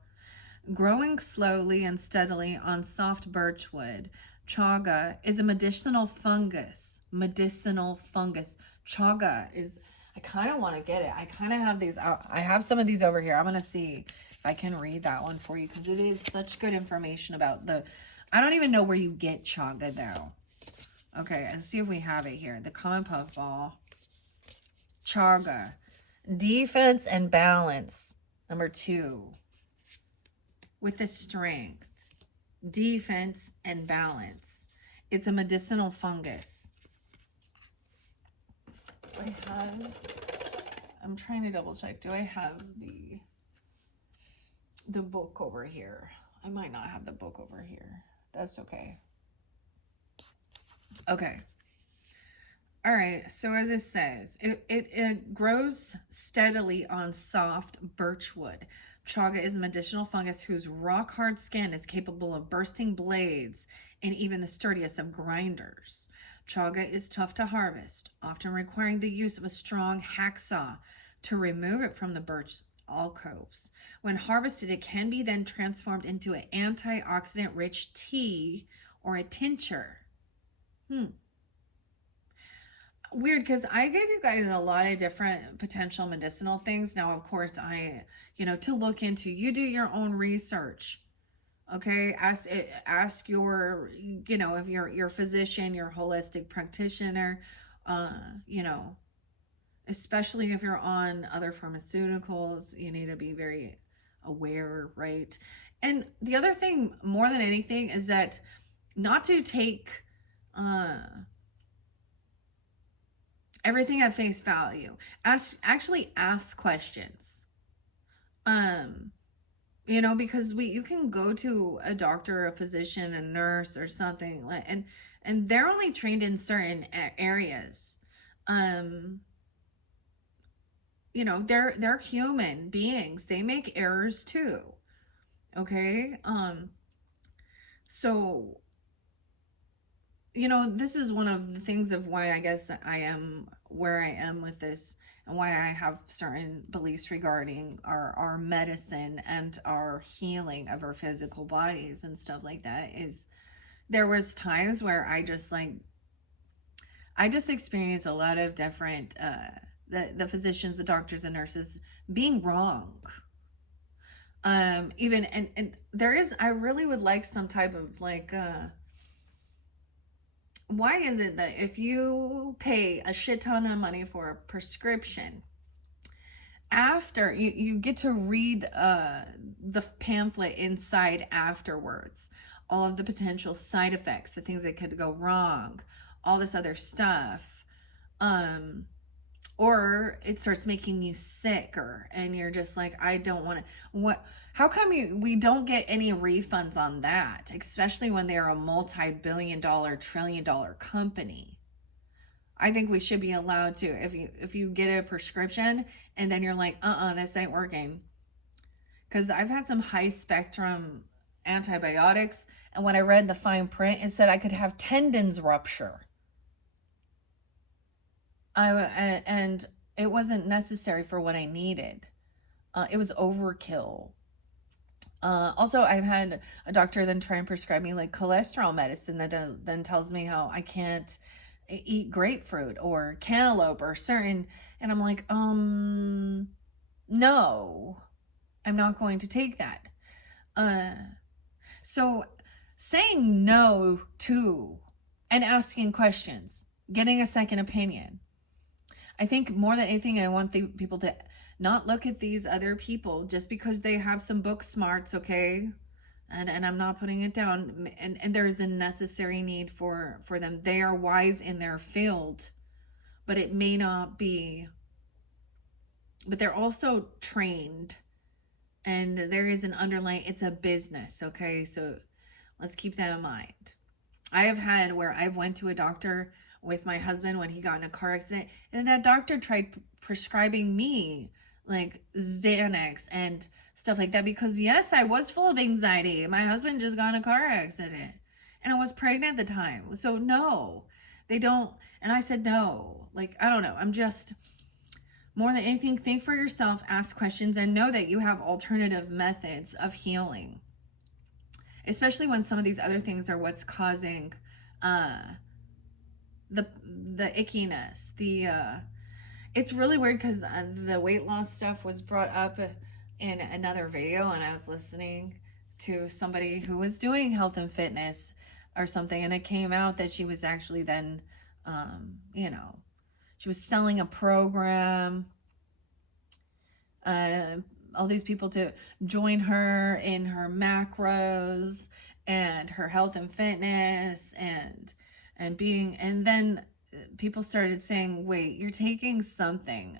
Growing slowly and steadily on soft birchwood. Chaga is a medicinal fungus. Chaga is, I kind of want to get it. I kind of have these out. I have some of these over here. I'm going to see if I can read that one for you, because it is such good information about the, I don't even know where you get chaga though. Okay, let's see if we have it here. The common puffball. Chaga. Defense and balance. Number 2. With the strength, defense, and balance. It's a medicinal fungus. I'm trying to double check. Do I have the book over here? I might not have the book over here. That's okay. Okay. All right. So as it says, it grows steadily on soft birchwood. Chaga is a medicinal fungus whose rock-hard skin is capable of bursting blades and even the sturdiest of grinders. Chaga is tough to harvest, often requiring the use of a strong hacksaw to remove it from the birch alcoves. When harvested, it can be then transformed into an antioxidant-rich tea or a tincture. Weird, because I gave you guys a lot of different potential medicinal things. Now, of course, to look into, you do your own research. Okay, ask your, if your physician, your holistic practitioner, especially if you're on other pharmaceuticals, you need to be very aware, right? And the other thing, more than anything, is that not to take everything at face value. Actually ask questions. Because you can go to a doctor, a physician, a nurse, or something, and they're only trained in certain areas. they're human beings. They make errors too. Okay? So, this is one of the things of why I guess that I am where I am with this, and why I have certain beliefs regarding our medicine and our healing of our physical bodies and stuff like that. Is there was times where I just experienced a lot of different the physicians, the doctors and nurses being wrong. Even and there is, I really would like some type of why is it that if you pay a shit ton of money for a prescription, after you get to read the pamphlet inside afterwards, all of the potential side effects, the things that could go wrong, all this other stuff, or it starts making you sicker and you're just like, I don't want to. How come we don't get any refunds on that, especially when they're a multi-billion-dollar, trillion-dollar company? I think we should be allowed to, if you get a prescription and then you're like, this ain't working. Because I've had some high spectrum antibiotics, and when I read the fine print, it said I could have tendons rupture. And it wasn't necessary for what I needed. It was overkill. Also, I've had a doctor then try and prescribe me like cholesterol medicine that then tells me how I can't eat grapefruit or cantaloupe or certain, and I'm like, no, I'm not going to take that. So saying no to and asking questions, getting a second opinion. I think more than anything, I want the people to not look at these other people just because they have some book smarts, okay? And I'm not putting it down. And there's a necessary need for them. They are wise in their field, but it may not be. But they're also trained. And there is an underlying, it's a business, okay? So let's keep that in mind. I have had where I've went to a doctor with my husband when he got in a car accident, and that doctor tried prescribing me like Xanax and stuff like that, because yes, I was full of anxiety. My husband just got in a car accident and I was pregnant at the time. So no, they don't. And I said no. Like, I don't know. I'm just, more than anything, think for yourself, ask questions, and know that you have alternative methods of healing, especially when some of these other things are what's causing the ickiness. It's really weird because the weight loss stuff was brought up in another video, and I was listening to somebody who was doing health and fitness or something, and it came out that she was actually then she was selling a program, all these people to join her in her macros and her health and fitness and being, and then people started saying, wait, you're taking something.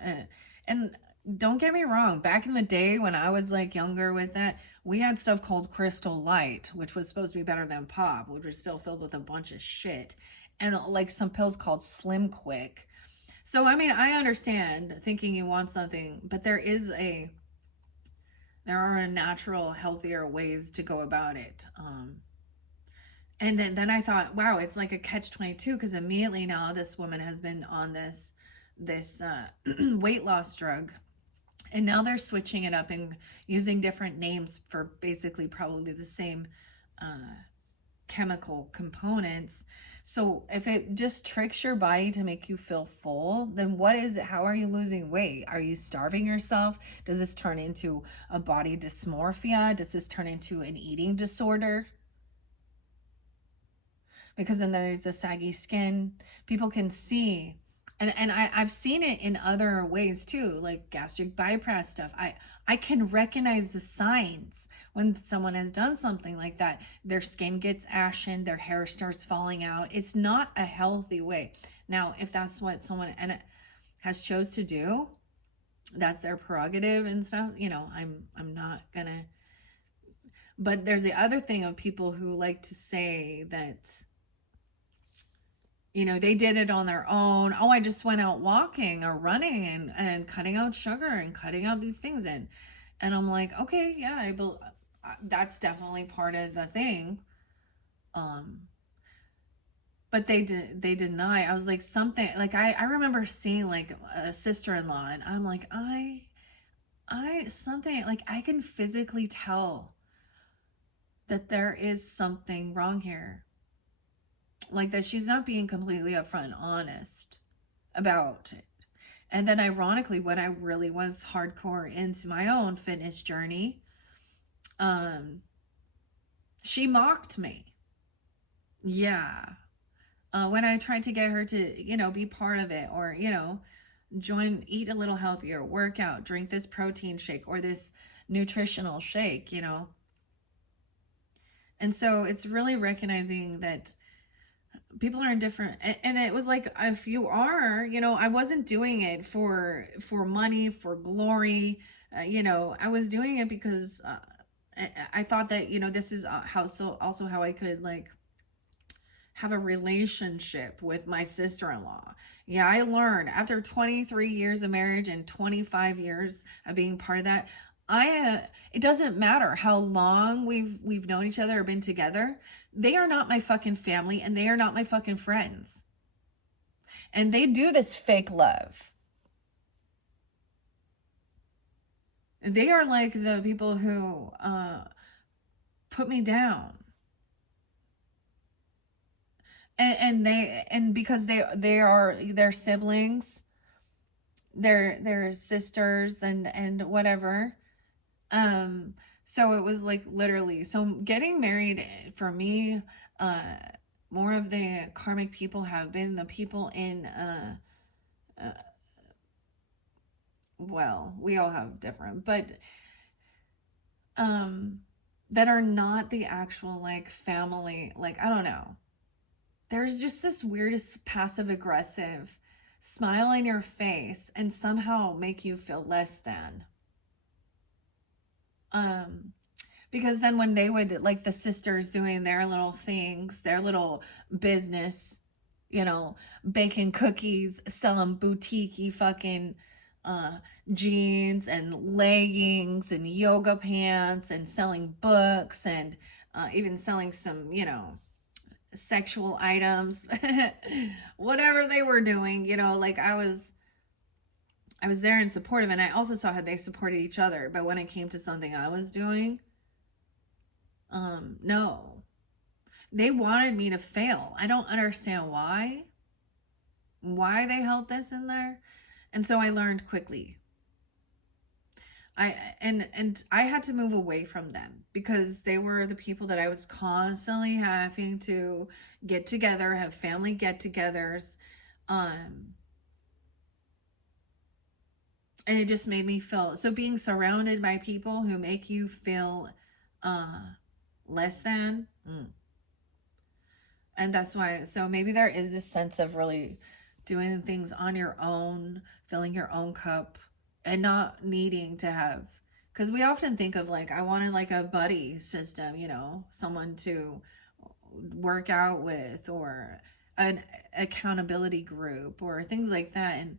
And don't get me wrong, back in the day when I was like younger with that, we had stuff called Crystal Light, which was supposed to be better than pop, which was still filled with a bunch of shit, and like some pills called Slim Quick. So I mean, I understand thinking you want something, but there are natural, healthier ways to go about it. And then I thought, wow, it's like a catch-22, because immediately now this woman has been on this weight loss drug, and now they're switching it up and using different names for basically probably the same chemical components. So if it just tricks your body to make you feel full, then what is it? How are you losing weight? Are you starving yourself? Does this turn into a body dysmorphia? Does this turn into an eating disorder? Because then there's the saggy skin. People can see, and I've seen it in other ways too, like gastric bypass stuff. I can recognize the signs when someone has done something like that. Their skin gets ashen, their hair starts falling out. It's not a healthy way. Now, if that's what someone has chose to do, that's their prerogative and stuff. I'm not gonna. But there's the other thing of people who like to say that, they did it on their own. Oh, I just went out walking or running and cutting out sugar and cutting out these things. And I'm like, okay, yeah, that's definitely part of the thing. Um, but they deny. I was like, something like I remember seeing like a sister-in-law, and I'm like, something like I can physically tell that there is something wrong here. Like that she's not being completely upfront and honest about it. And then ironically, when I really was hardcore into my own fitness journey, um, she mocked me. Yeah. When I tried to get her to, be part of it, or, eat a little healthier, work out, drink this protein shake or this nutritional shake. And so it's really recognizing that people are in different, and it was like, if you are, I wasn't doing it for money, for glory. I was doing it because I thought that, this is also how I could like have a relationship with my sister-in-law. Yeah, I learned after 23 years of marriage and 25 years of being part of that. It doesn't matter how long we've known each other or been together. They are not my fucking family, and they are not my fucking friends. And they do this fake love. They are like the people who put me down. And because they are their siblings, their sisters and whatever. So it was like literally, so getting married for me, more of the karmic people have been the people in well, we all have different, but that are not the actual like family. Like, I don't know, there's just this weirdest passive aggressive smile on your face and somehow make you feel less than. Because then when they would, like the sisters doing their little things, their little business, baking cookies, selling boutique fucking jeans and leggings and yoga pants and selling books and even selling some, sexual items, whatever they were doing, like I was there in support of it, and I also saw how they supported each other. But when it came to something I was doing, no. They wanted me to fail. I don't understand why they held this in there. And so I learned quickly. And I had to move away from them because they were the people that I was constantly having to get together, have family get-togethers. And it just made me feel so, being surrounded by people who make you feel less than. And that's why, so maybe there is this sense of really doing things on your own, filling your own cup, and not needing to have, because we often think of like, I wanted like a buddy system, someone to work out with, or an accountability group or things like that. And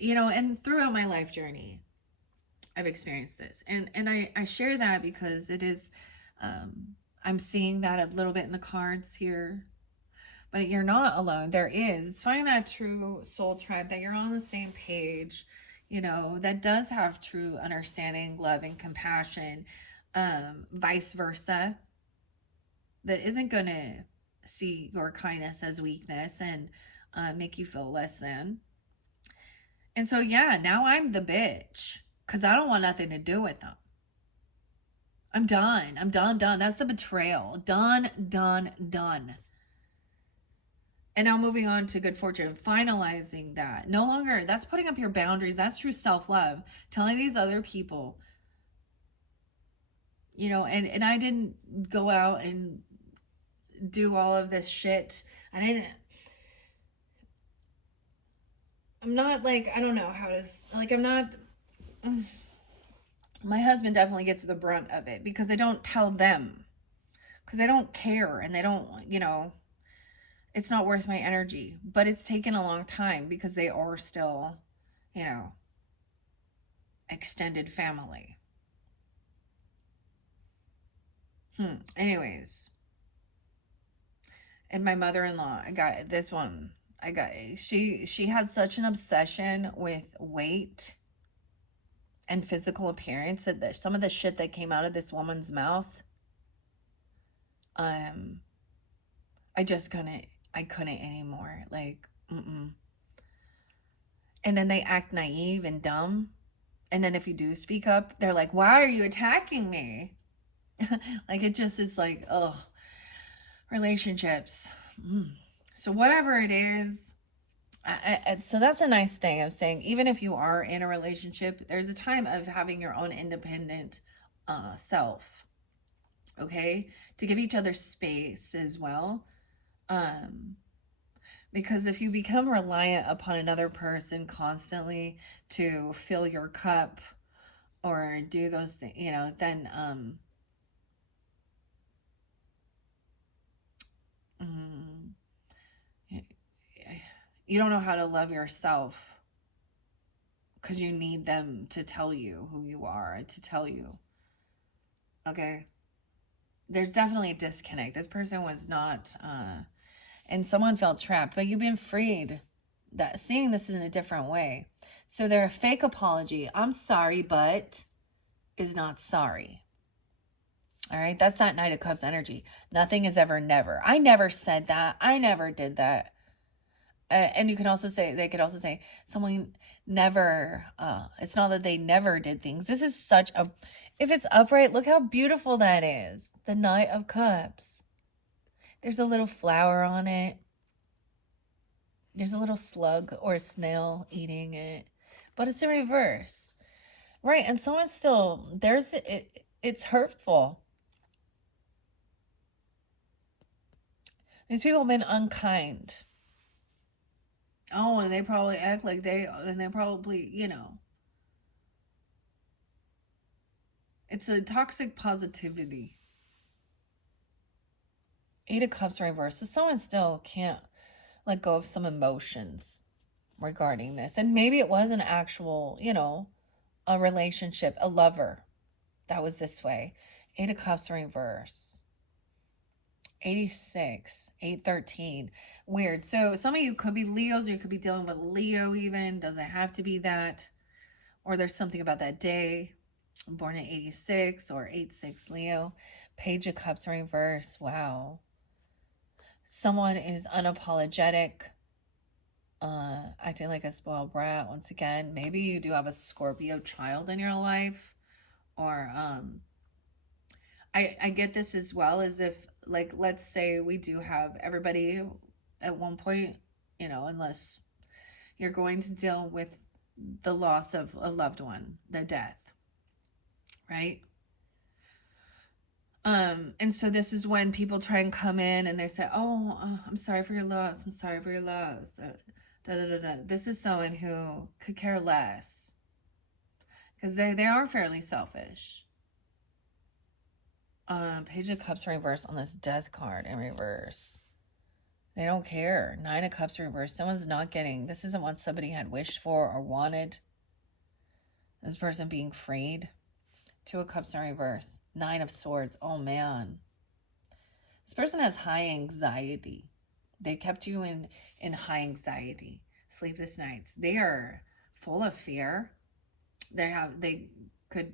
and throughout my life journey, I've experienced this, and I share that because it is, I'm seeing that a little bit in the cards here. But you're not alone. There is. Find that true soul tribe, that you're on the same page, that does have true understanding, love, and compassion, vice versa, that isn't going to see your kindness as weakness and make you feel less than. And so, yeah, now I'm the bitch because I don't want nothing to do with them. I'm done. I'm done. That's the betrayal. Done. And now moving on to good fortune, finalizing that. No longer, that's putting up your boundaries. That's true self-love. Telling these other people, and I didn't go out and do all of this shit. I'm not like, I don't know how to, like, I'm not, my husband definitely gets the brunt of it because I don't tell them. because they don't care and they don't, it's not worth my energy. But it's taken a long time because they are still, extended family. Anyways, and my mother-in-law, I got this one. She has such an obsession with weight and physical appearance that some of the shit that came out of this woman's mouth, um, I couldn't anymore. Like, mm-mm. And then they act naive and dumb. And then if you do speak up, they're like, why are you attacking me? Like, it just is like, oh, relationships. So whatever it is, so that's a nice thing of saying, even if you are in a relationship, there's a time of having your own independent self, okay? To give each other space as well. Because if you become reliant upon another person constantly to fill your cup or do those things, then you don't know how to love yourself because you need them to tell you who you are, to tell you. Okay? There's definitely a disconnect. This person was not, and someone felt trapped, but you've been freed. That seeing this in a different way. So their fake apology, I'm sorry, but is not sorry. All right, that's that Knight of Cups energy. Nothing is ever never. I never said that. I never did that. And you can also say, they could also say, someone never, it's not that they never did things. This is such a, if it's upright, look how beautiful that is. The Knight of Cups. There's a little flower on it. There's a little slug or a snail eating it. But it's in reverse. Right, and someone still, it's hurtful. These people have been unkind. Oh, and they probably act like and they probably, it's a toxic positivity. 8 of Cups reverse. So someone still can't let go of some emotions regarding this. And maybe it was an actual, a relationship, a lover that was this way. 8 of Cups reverse. 86, 813. Weird. So some of you could be Leos, or you could be dealing with Leo even. Doesn't have to be that. Or there's something about that day. Born in 86 or 86 Leo. Page of Cups reverse. Wow. Someone is unapologetic. Acting like a spoiled brat once again. Maybe you do have a Scorpio child in your life. Or I get this as well, as if, like, let's say we do have everybody at one point, unless you're going to deal with the loss of a loved one, the death, right? And so this is when people try and come in and they say, oh, I'm sorry for your loss. I'm sorry for your loss. Da, da, da, da. This is someone who could care less because they are fairly selfish. Page of Cups reverse on this Death card in reverse. They don't care. 9 of Cups reverse. Someone's not getting, this isn't what somebody had wished for or wanted. This person being freed. 2 of Cups in reverse. 9 of Swords. Oh, man. This person has high anxiety. They kept you in high anxiety. Sleepless nights. They are full of fear. They could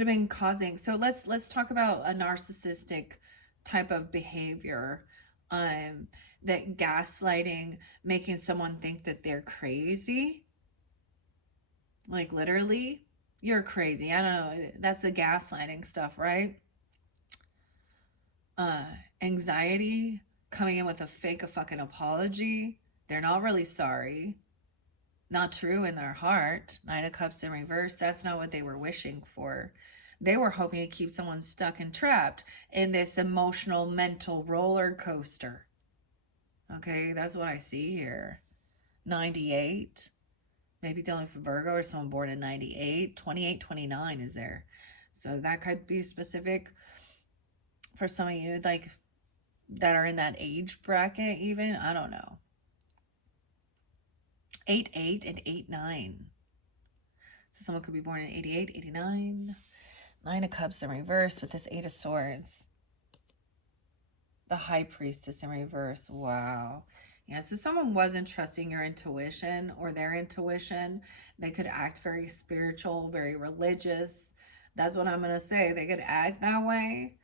have been causing. So let's talk about a narcissistic type of behavior. That gaslighting, making someone think that they're crazy. Like, literally, you're crazy. I don't know. That's the gaslighting stuff, right? Anxiety, coming in with a fucking apology. They're not really sorry. Not true in their heart. 9 of Cups in reverse. That's not what they were wishing for. They were hoping to keep someone stuck and trapped in this emotional, mental roller coaster. Okay, that's what I see here. 98. Maybe dealing with Virgo or someone born in 98. 28, 29 is there. So that could be specific. for some of you, like, that are in that age bracket even. I don't know. 8-8 and 8-9. So someone could be born in 88, 89. 9 of Cups in reverse with this 8 of Swords. The High Priestess in reverse. Wow. Yeah, so someone wasn't trusting your intuition or their intuition. They could act very spiritual, very religious. That's what I'm going to say. They could act that way.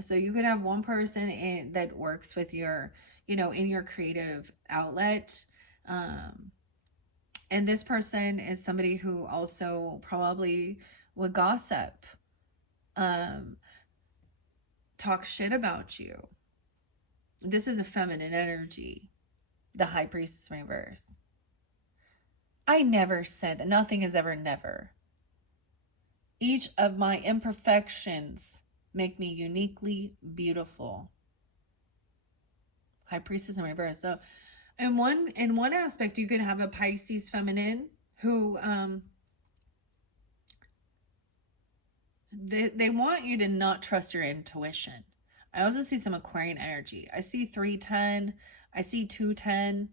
So you could have one person that works with your, in your creative outlet. And this person is somebody who also probably would gossip, talk shit about you. This is a feminine energy, the High Priestess reverse. I never said that. Nothing is ever never. Each of my imperfections make me uniquely beautiful. High Priestess in reverse. So in one aspect, you could have a Pisces feminine who they want you to not trust your intuition. I also see some Aquarian energy. I see 310. I see 210.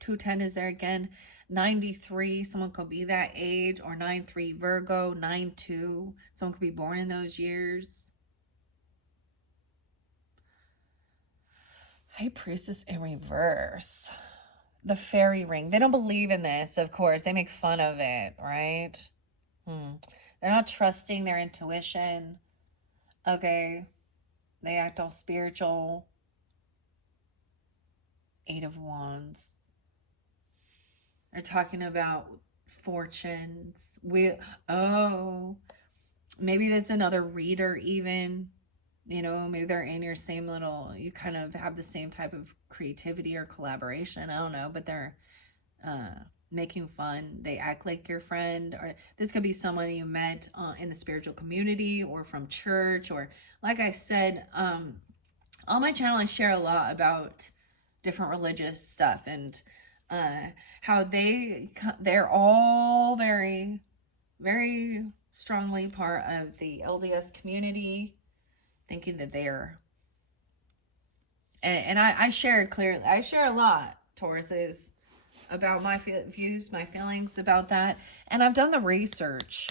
210 is there again. 93, someone could be that age, or 93 Virgo, 92, someone could be born in those years. High Priestess in reverse. The fairy ring. They don't believe in this, of course. They make fun of it, right? They're not trusting their intuition. Okay. They act all spiritual. 8 of Wands. They're talking about fortunes. Maybe that's another reader even. Maybe they're in your same little, you kind of have the same type of creativity or collaboration. I don't know, but they're making fun. They act like your friend, or this could be someone you met in the spiritual community or from church, or like I said, on my channel, I share a lot about different religious stuff and how they're all very, very strongly part of the LDS community, thinking that they're, and I share clearly, I share a lot, Tauruses, about my views, my feelings about that, and I've done the research,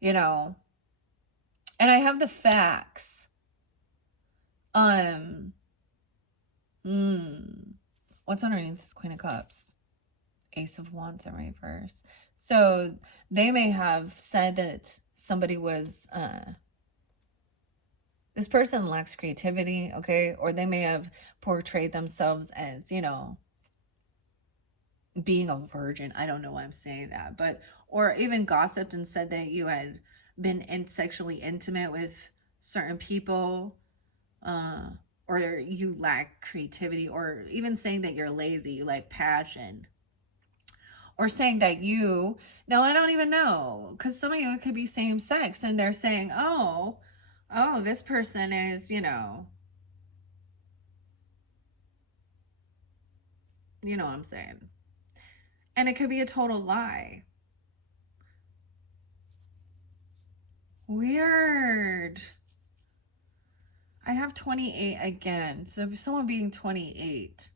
and I have the facts. What's underneath this Queen of Cups? Ace of Wands in reverse. So they may have said that somebody was, this person lacks creativity, okay? Or they may have portrayed themselves as, being a virgin. I don't know why I'm saying that, but, or even gossiped and said that you had been sexually intimate with certain people, or you lack creativity, or even saying that you're lazy, you lack passion, or saying that no, I don't even know, because some of you could be same sex and they're saying, oh, this person is, you know what I'm saying. And it could be a total lie. Weird. I have 28 again. So someone being 28.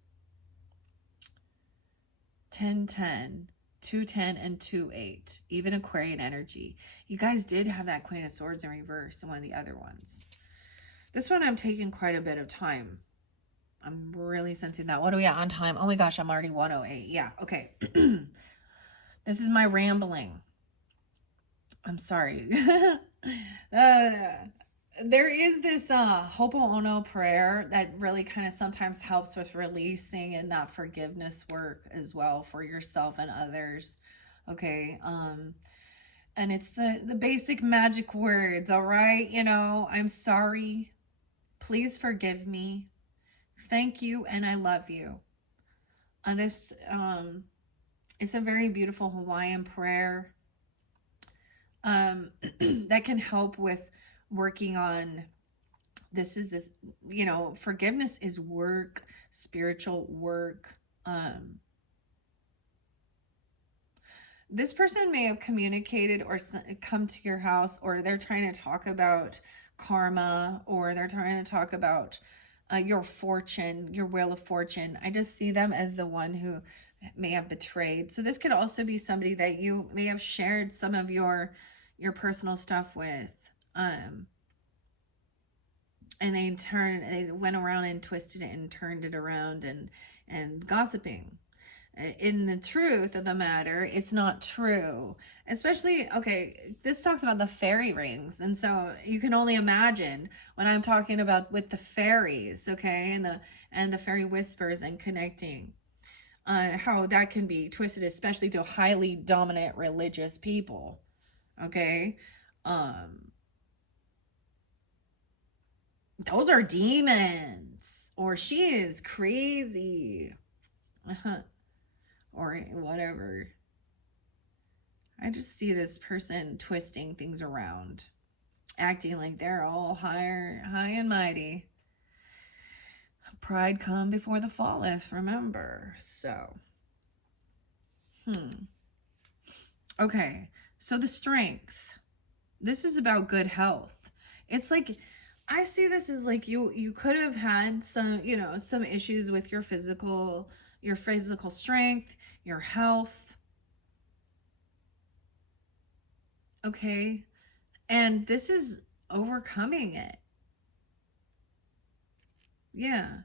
10, 10, 210, and 2-8. Even Aquarian energy. You guys did have that Queen of Swords in reverse in one of the other ones. This one I'm taking quite a bit of time. I'm really sensing that. What are we at on time? Oh my gosh, I'm already 1:08. Yeah, okay. This is my rambling. I'm sorry. There is this Ho'oponopono prayer that really kind of sometimes helps with releasing and that forgiveness work as well for yourself and others. Okay. And it's the basic magic words, all right? I'm sorry. Please forgive me. Thank you, and I love you. And this it's a very beautiful Hawaiian prayer that can help with working on this. Forgiveness is work, spiritual work. This person may have communicated or come to your house, or they're trying to talk about karma, or they're trying to talk about your fortune, your wheel of fortune. I just see them as the one who may have betrayed. So this could also be somebody that you may have shared some of your personal stuff with. And they went around and twisted it and turned it around and gossiping. In the truth of the matter, it's not true. Especially, okay, this talks about the fairy rings, and so you can only imagine when I'm talking about with the fairies, okay, and the fairy whispers and connecting, how that can be twisted, especially to highly dominant religious people, okay. Those are demons, or she is crazy, or whatever. I just see this person twisting things around, acting like they're all high and mighty. Pride come before the falleth, remember. So, okay, so the strength. This is about good health. It's like, I see this as like you could have had some, some issues with your physical strength, your health. Okay? And this is overcoming it. Yeah.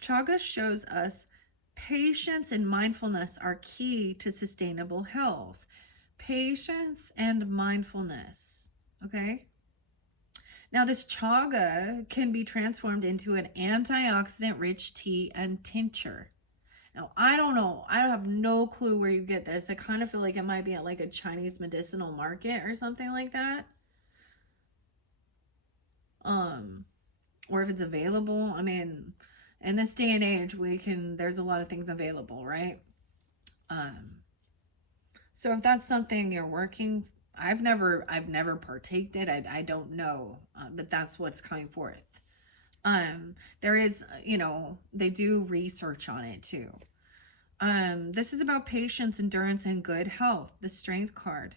Chaga shows us patience and mindfulness are key to sustainable health. Patience and mindfulness. Okay? Now, this chaga can be transformed into an antioxidant rich tea and tincture. Now, I don't know. I have no clue where you get this. I kind of feel like it might be at like a Chinese medicinal market or something like that. Or if it's available. I mean, in this day and age, there's a lot of things available, right? So if that's something you're working, I've never partaked it. I don't know, but that's what's coming forth. There is, they do research on it too. This is about patience, endurance, and good health. The strength card.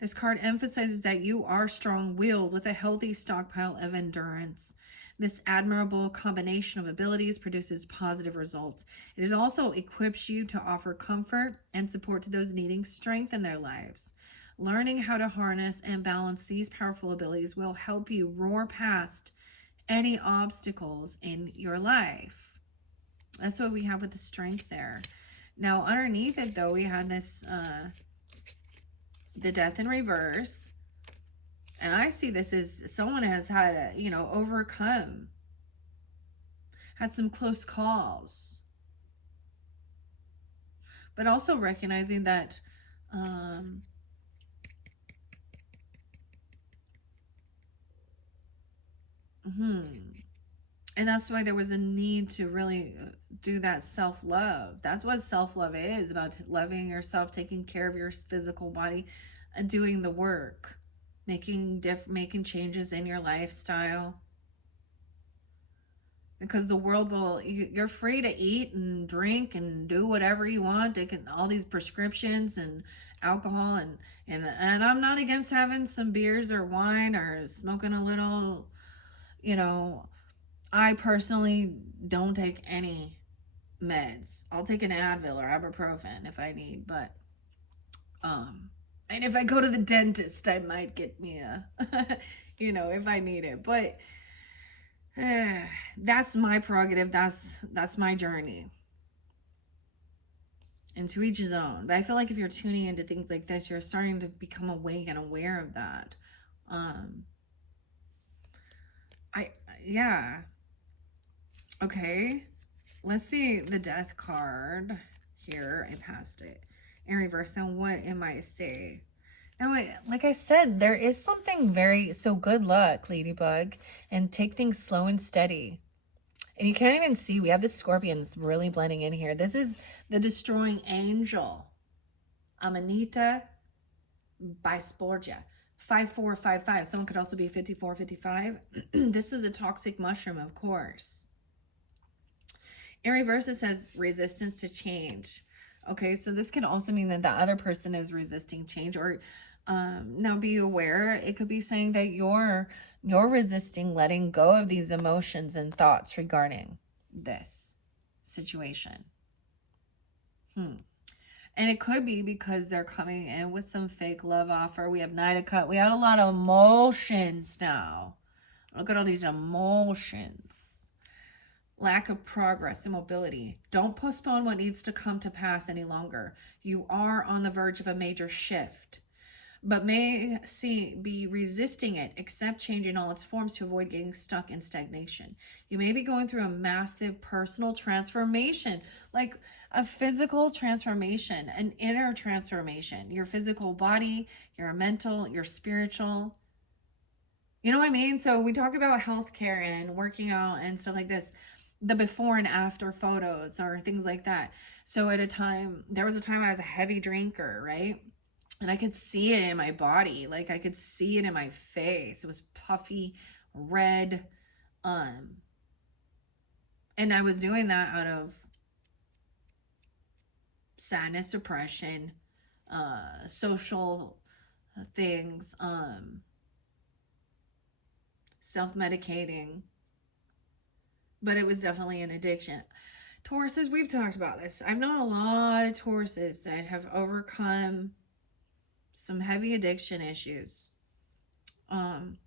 This card emphasizes that you are strong-willed with a healthy stockpile of endurance. This admirable combination of abilities produces positive results. It also equips you to offer comfort and support to those needing strength in their lives. Learning how to harness and balance these powerful abilities will help you roar past any obstacles in your life. That's what we have with the strength there. Now, underneath it, though, we had this, the death in reverse. And I see this as someone has had overcome, had some close calls. But also recognizing that, and that's why there was a need to really do that self-love. That's what self-love is about: loving yourself, taking care of your physical body, and doing the work, making changes in your lifestyle. Because the world you're free to eat and drink and do whatever you want. They can, all these prescriptions and alcohol, and I'm not against having some beers or wine or smoking a little, I personally don't take any meds. I'll take an Advil or ibuprofen if I need, but and if I go to the dentist, I might get me a if I need it. But that's my prerogative. That's my journey. And to each his own. But I feel like if you're tuning into things like this, you're starting to become awake and aware of that. Yeah. Okay. Let's see the death card here. I passed it. In reverse. Now, what am I say? Now, like I said, there is something so good luck, Ladybug, and take things slow and steady. And you can't even see, we have the scorpions really blending in here. This is the destroying angel, Amanita bisporgia, 5455. Someone could also be 5455. This is a toxic mushroom, of course. In reverse, it says resistance to change. Okay, so this can also mean that the other person is resisting change, or Now be aware, it could be saying that you're resisting letting go of these emotions and thoughts regarding this situation. And it could be because they're coming in with some fake love offer. We have Knight of Cups. We had a lot of emotions now. Look at all these emotions. Lack of progress, immobility. Don't postpone what needs to come to pass any longer. You are on the verge of a major shift, but may be resisting it, except changing all its forms to avoid getting stuck in stagnation. You may be going through a massive personal transformation, like a physical transformation, an inner transformation. Your physical body, your mental, your spiritual. You know what I mean? So we talk about healthcare and working out and stuff like this, the before and after photos or things like that. So there was a time I was a heavy drinker, right? And I could see it in my body. Like I could see it in my face. It was puffy, red. And I was doing that out of sadness, depression, social things, self-medicating. But it was definitely an addiction. Tauruses, we've talked about this. I've known a lot of Tauruses that have overcome some heavy addiction issues. And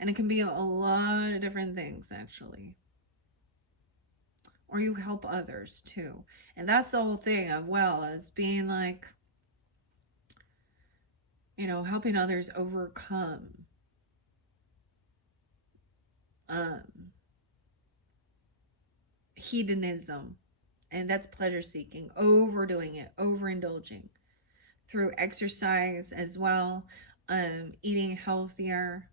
it can be a lot of different things, actually. Or you help others too. And that's the whole thing of as being like, helping others overcome hedonism. And that's pleasure seeking, overdoing it, overindulging through exercise as well, eating healthier.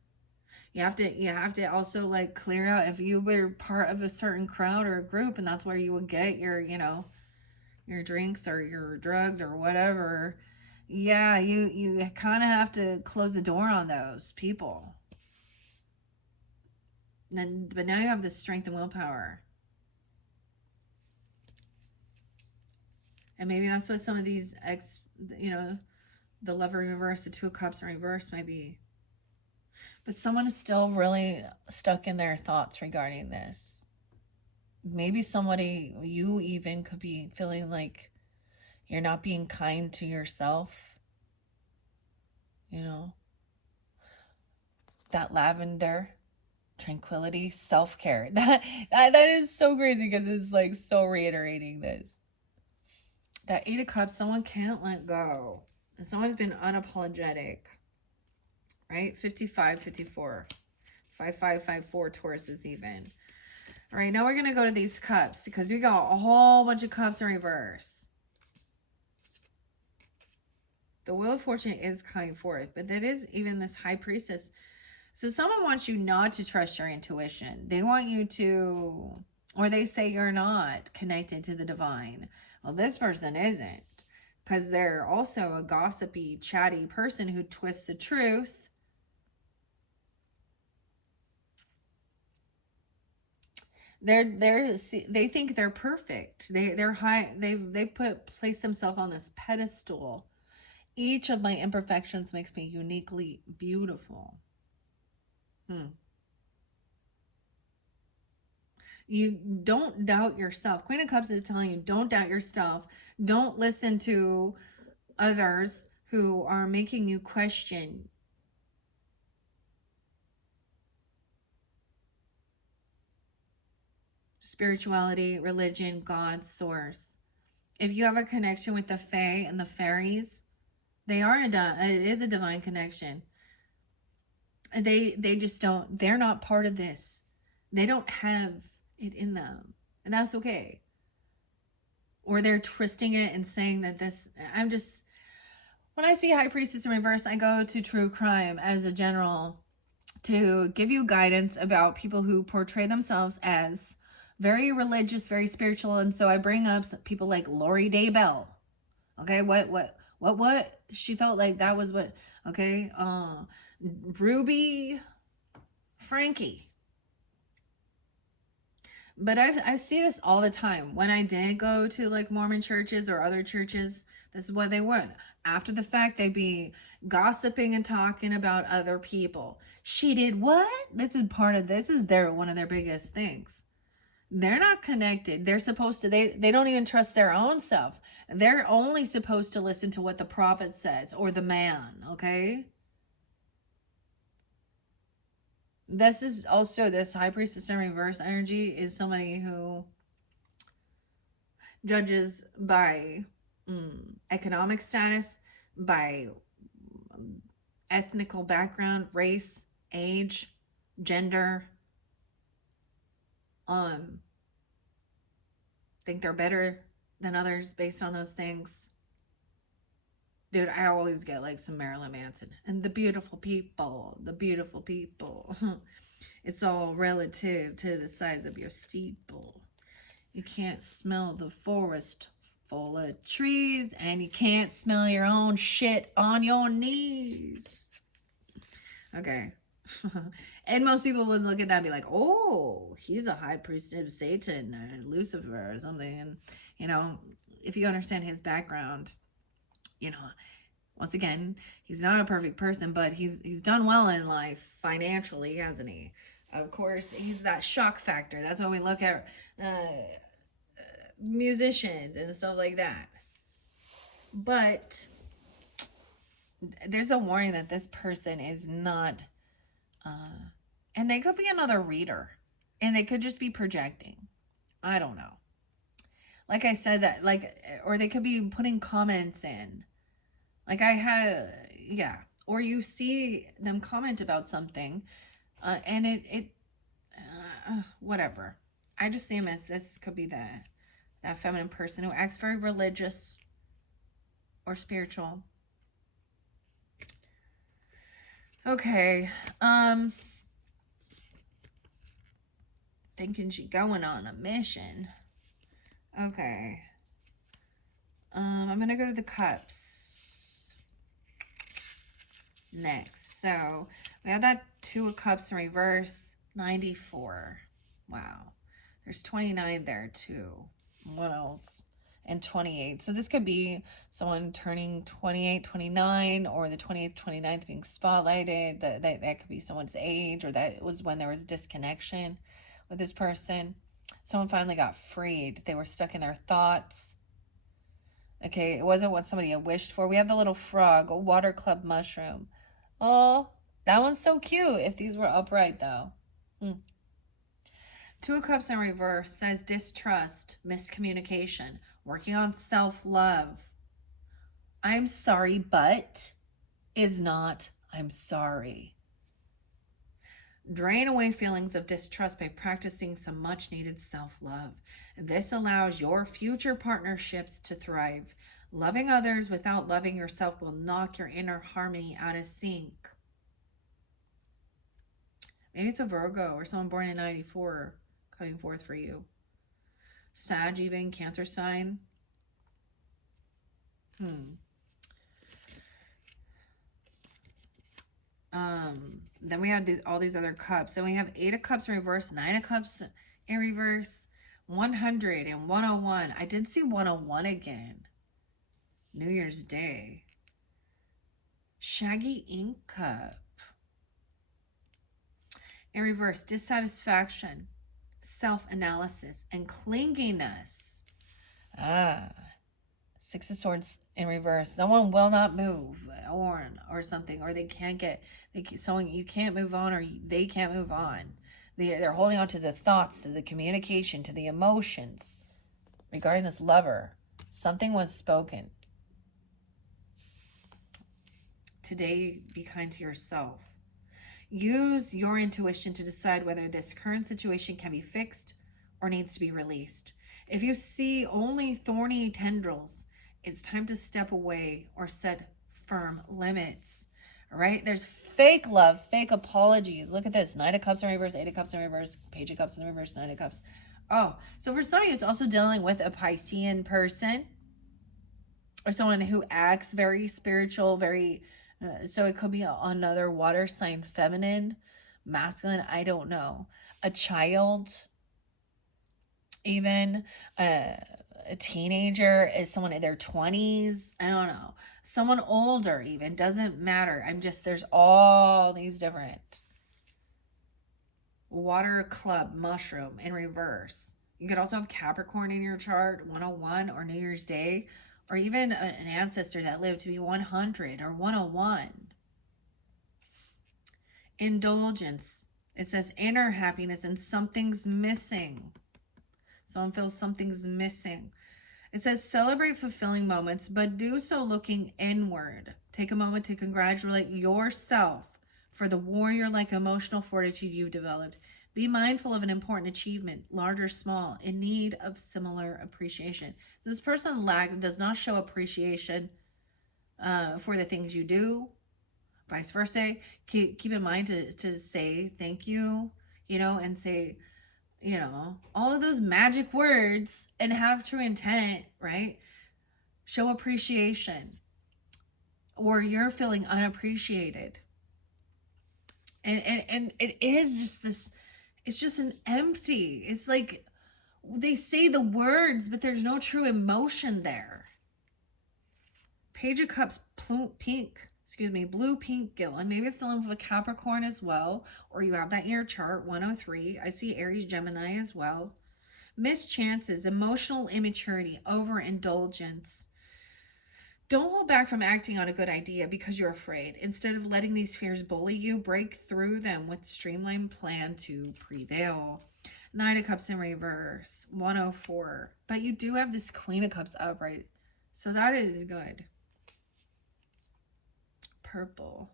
You have to also like clear out if you were part of a certain crowd or a group and that's where you would get your, your drinks or your drugs or whatever. Yeah, you kind of have to close the door on those people. But now you have the strength and willpower. And maybe that's what some of these the Lover in reverse, the Two of Cups in reverse might be. But someone is still really stuck in their thoughts regarding this. Maybe somebody, you even could be feeling like you're not being kind to yourself. That lavender, tranquility, self-care. That is so crazy because it's like so reiterating this. That Eight of Cups, someone can't let go. And someone's been unapologetic. Right? 55, 54. 5554 Tauruses even. All right, now we're going to go to these cups because we got a whole bunch of cups in reverse. The Wheel of Fortune is coming forth, but that is even this High Priestess. So someone wants you not to trust your intuition. They want you to, or they say you're not connected to the divine. Well, this person isn't because they're also a gossipy, chatty person who twists the truth. They think they're perfect. They're high. They've placed themselves on this pedestal. Each of my imperfections makes me uniquely beautiful. You don't doubt yourself. Queen of Cups is telling you, don't doubt yourself. Don't listen to others who are making you question spirituality, religion, God, source. If you have a connection with the Fae and the fairies, it is a divine connection. They just don't, they're not part of this. They don't have it in them. And that's okay. Or they're twisting it and saying that when I see High Priestess in reverse, I go to true crime as a general to give you guidance about people who portray themselves as very religious, very spiritual. And so I bring up people like Lori Daybell. Okay, what? She felt like that was what, okay? Ruby Frankie. But I see this all the time. When I did go to like Mormon churches or other churches, this is what they would. After the fact, they'd be gossiping and talking about other people. She did what? This is one of their biggest things. They're not connected. They're supposed to, they don't even trust their own self. They're only supposed to listen to what the prophet says or the man, okay? This is also, this high priestess in reverse energy is somebody who judges by economic status, by ethnical background, race, age, gender. Think they're better than others based on those things. Dude, I always get like some Marilyn Manson and the beautiful people. It's all relative to the size of your steeple. You can't smell the forest full of trees, and you can't smell your own shit on your knees. Okay. And most people would look at that and be like, oh, he's a high priest of Satan or Lucifer or something. And, you know, if you understand his background, you know, once again, he's not a perfect person, but he's done well in life financially, hasn't he? Of course, he's that shock factor. That's when we look at musicians and stuff like that. But there's a warning that this person is not, and they could be another reader, and they could just be projecting. I don't know. Like I said, that, like, or they could be putting comments in. Like I had, yeah. Or you see them comment about something, and it whatever. I just see him as this could be that feminine person who acts very religious or spiritual. Okay. Thinking she going on a mission. Okay. I'm gonna go to the cups next. So we have that 2 of cups in reverse, 94. Wow. There's 29 there too. What else? And 28. So this could be someone turning 28, 29, or the 28th, 29th being spotlighted. That could be someone's age, or that was when there was disconnection with this person. Someone finally got freed. They were stuck in their thoughts. Okay, it wasn't what somebody had wished for. We have the little frog, a water club mushroom. Oh, that one's so cute if these were upright, though. 2 of Cups in reverse says distrust, miscommunication, working on self-love. I'm sorry, but is not I'm sorry. Drain away feelings of distrust by practicing some much-needed self-love. This allows your future partnerships to thrive. Loving others without loving yourself will knock your inner harmony out of sync. Maybe it's a Virgo or someone born in 94 coming forth for you. Sag, even Cancer sign. Then we have all these other cups. Then we have 8 of Cups in reverse, 9 of Cups in reverse, 100 and 101. I did see 101 again. New Year's Day. Shaggy Ink Cup. In reverse, dissatisfaction, self-analysis, and clinginess. 6 of Swords in reverse. Someone will not move, or something, or they can't get, you can't move on, or they can't move on. They're holding on to the thoughts, to the communication, to the emotions regarding this lover. Something was spoken. Today, be kind to yourself. Use your intuition to decide whether this current situation can be fixed or needs to be released. If you see only thorny tendrils, it's time to step away or set firm limits. All right? There's fake love, fake apologies. Look at this. 9 of Cups in reverse, 8 of Cups in reverse, Page of Cups in reverse, 9 of Cups. Oh, so for some of you, it's also dealing with a Piscean person or someone who acts very spiritual, very... so it could be another water sign, feminine, masculine, I don't know. A child. even a teenager, is someone in their 20s, I don't know, someone older even, doesn't matter. There's all these different. Water club mushroom in reverse. You could also have Capricorn in your chart, 101, or New Year's Day, or even an ancestor that lived to be 100 or 101. Indulgence. It says inner happiness and something's missing. Someone feels something's missing. It says celebrate fulfilling moments, but do so looking inward. Take a moment to congratulate yourself for the warrior-like emotional fortitude you've developed. Be mindful of an important achievement, large or small, in need of similar appreciation. This person does not show appreciation for the things you do. Vice versa. Keep in mind to say thank you, and say, all of those magic words and have true intent, right? Show appreciation, or you're feeling unappreciated. And it is just this, it's just an empty, it's like they say the words, but there's no true emotion there. Page of Cups, blue pink gill, and maybe it's the limb of a Capricorn as well, or you have that in your chart, 103. I see Aries, Gemini as well. Missed chances, emotional immaturity, overindulgence. Don't hold back from acting on a good idea because you're afraid. Instead of letting these fears bully you, break through them with a streamlined plan to prevail. Nine of Cups in reverse, 104. But you do have this Queen of Cups upright, so that is good. Purple.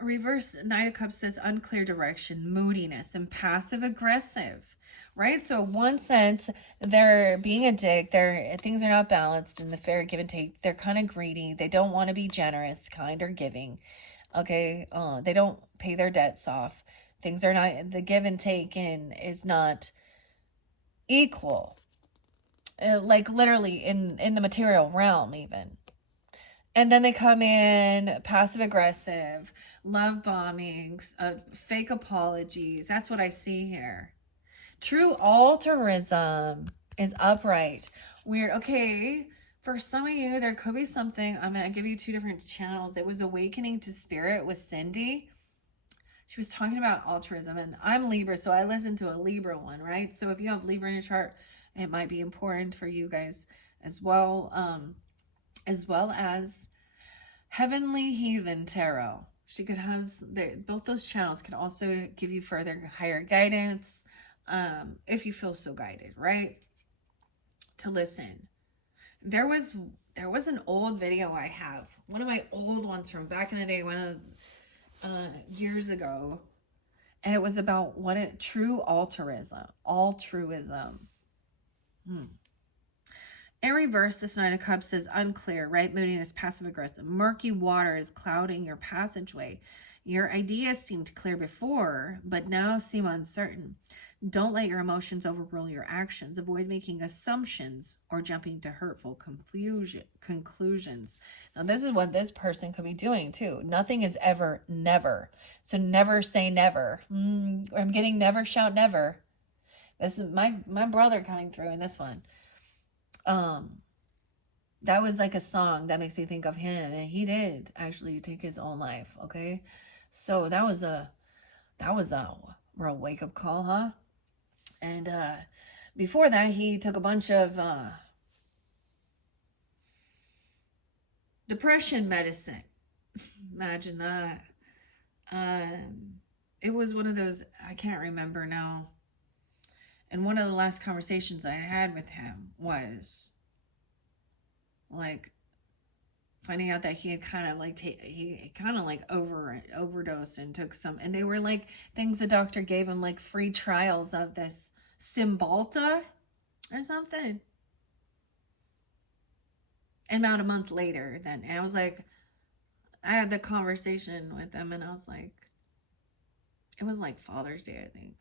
Reverse Knight of Cups says unclear direction, moodiness, and passive aggressive, right? So in one sense, they're being a dick. Things are not balanced in the fair give and take. They're kind of greedy. They don't want to be generous, kind, or giving. Okay, they don't pay their debts off. Things are not, the give and take is not equal. Like literally in the material realm even. And then they come in passive aggressive, love bombings, fake apologies. That's what I see here. True altruism is upright. Weird. Okay, for some of you, there could be something. I'm going to give you two different channels. It was Awakening to Spirit with Cindy. She was talking about altruism, and I'm Libra, so I listen to a Libra one, right? So if you have Libra in your chart, it might be important for you guys as well as Heavenly Heathen Tarot. She could have both those channels could also give you further higher guidance, if you feel so guided, right? To listen. There was an old video I have, one of my old ones from back in the day, years ago, and it was about true altruism. In reverse, this Nine of Cups is unclear, right? Moodiness, passive aggressive. Murky water is clouding your passageway. Your ideas seemed clear before, but now seem uncertain. Don't let your emotions overrule your actions. Avoid making assumptions or jumping to hurtful conclusions. Now, this is what this person could be doing too. Nothing is ever never. So never say never. I'm getting never shout never. This is my brother coming through in this one. That was like a song that makes me think of him, and he did actually take his own life. Okay, so that was a real wake up call, huh? And before that, he took a bunch of depression medicine. Imagine that. It was one of those, I can't remember now. And one of the last conversations I had with him was like finding out that he had kind of like overdosed and took some, and they were like things the doctor gave him, like free trials of this Cymbalta or something. And about a month later, and I was like, I had the conversation with him, and I was like, it was like Father's Day, I think,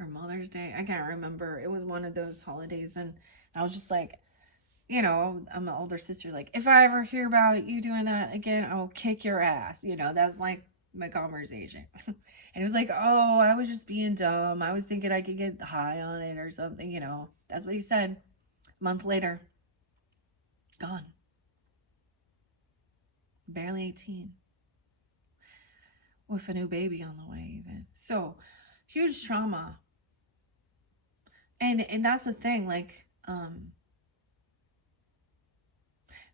or Mother's Day. I can't remember. It was one of those holidays, and I was just like, I'm an older sister. Like, if I ever hear about you doing that again, I will kick your ass. That's like my conversation. And it was like, oh, I was just being dumb. I was thinking I could get high on it or something, you know. That's what he said. A month later, gone. Barely 18. With a new baby on the way, even. So, huge trauma. And that's the thing, like,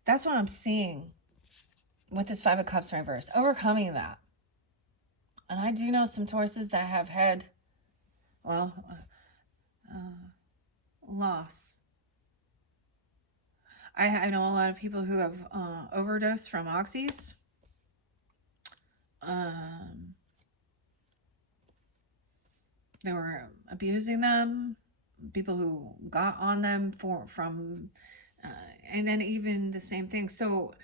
that's what I'm seeing with this Five of Cups reverse. Overcoming that. And I do know some Tauruses that have had, well, loss. I know a lot of people who have overdosed from oxys. They were abusing them. People who got on them from, and then even the same thing. So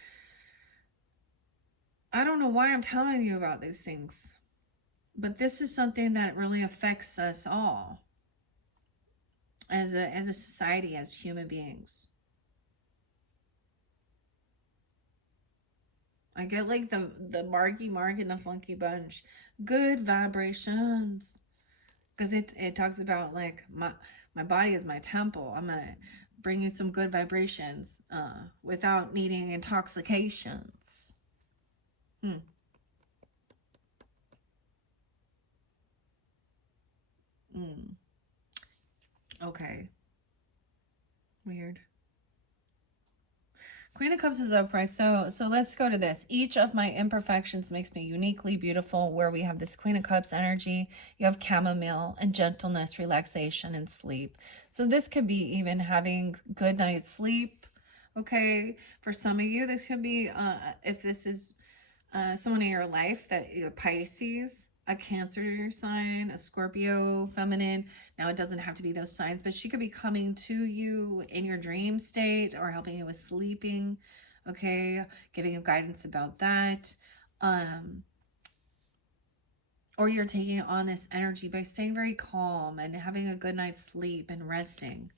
I don't know why I'm telling you about these things, but this is something that really affects us all as a society, as human beings. I get like the Marky Mark and the Funky Bunch. Good vibrations. Because it talks about like my body is my temple. I'm going to bring you some good vibrations without needing intoxications. Okay. Weird. Queen of Cups is upright. So let's go to this. Each of my imperfections makes me uniquely beautiful. Where we have this Queen of Cups energy, you have chamomile and gentleness, relaxation, and sleep. So this could be even having good night's sleep. Okay, for some of you, this could be if this is someone in your life that you're Pisces, a Cancer sign, a Scorpio, feminine. Now, it doesn't have to be those signs, but she could be coming to you in your dream state or helping you with sleeping, okay? Giving you guidance about that. Or you're taking on this energy by staying very calm and having a good night's sleep and resting,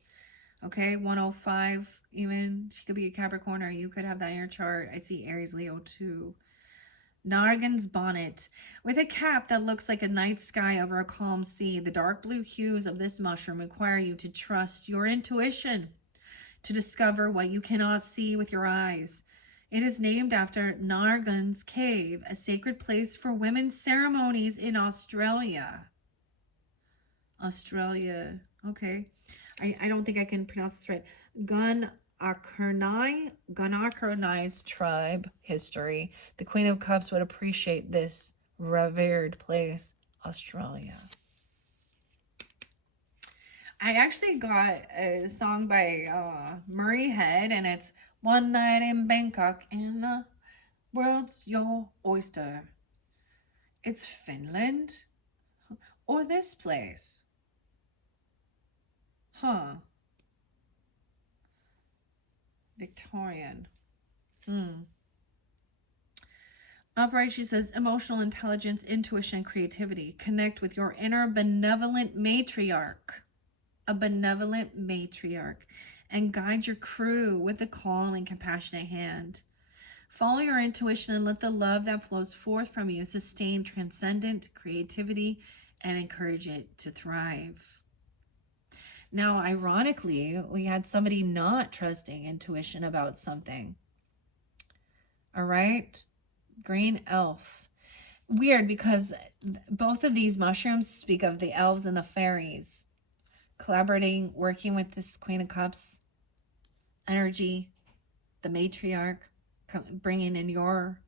okay? 105 even. She could be a Capricorn, or you could have that in your chart. I see Aries, Leo too. Nargan's bonnet. With a cap that looks like a night sky over a calm sea, the dark blue hues of this mushroom require you to trust your intuition to discover what you cannot see with your eyes. It is named after Nargan's Cave, a sacred place for women's ceremonies in Australia. Australia. Okay. I don't think I can pronounce this right. Gunakernai's tribe history. The Queen of Cups would appreciate this revered place, Australia. I actually got a song by Murray Head, and it's One Night in Bangkok and the World's Your Oyster. It's Finland or this place. Huh. Victorian. Upright, she says, emotional intelligence, intuition, creativity. Connect with your inner benevolent matriarch. A benevolent matriarch. And guide your crew with a calm and compassionate hand. Follow your intuition and let the love that flows forth from you sustain transcendent creativity and encourage it to thrive. Now, ironically, we had somebody not trusting intuition about something. All right? Green elf. Weird, because both of these mushrooms speak of the elves and the fairies. Collaborating, working with this Queen of Cups energy, the matriarch, bringing in your...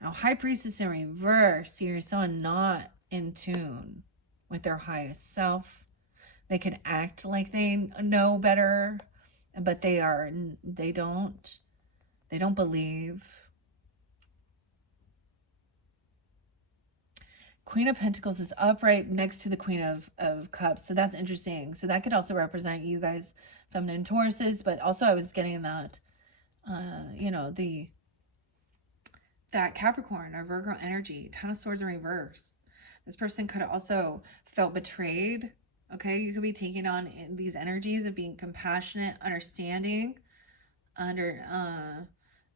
Now, High Priestess in reverse, you're so not in tune with their highest self. They can act like they know better, but they don't believe. Queen of Pentacles is upright next to the Queen of Cups. So that's interesting. So that could also represent you guys, feminine Tauruses, but also I was getting that, that Capricorn or Virgo energy, Ten of Swords in reverse. This person could have also felt betrayed. Okay, you could be taking on these energies of being compassionate, understanding,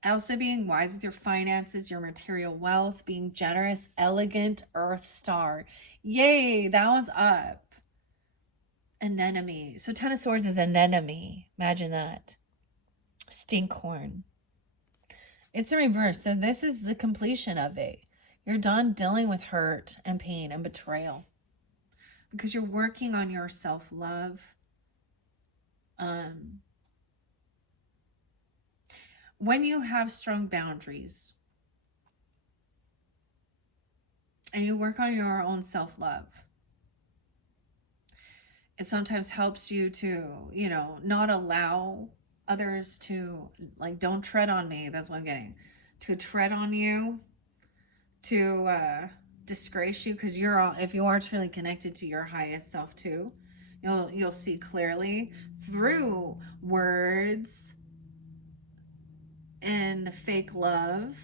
Also being wise with your finances, your material wealth, being generous, elegant, earth star. Yay, that one's up. Anemone. So Ten of Swords is anemone. Imagine that. Stinkhorn. It's a reverse. So this is the completion of it. You're done dealing with hurt and pain and betrayal. Because you're working on your self-love. When you have strong boundaries and you work on your own self-love, it sometimes helps you to, you know, not allow others to, like, don't tread on me. That's what I'm getting. To tread on you, to disgrace you, because you're all, if you are truly connected to your highest self too, you'll see clearly through words and fake love.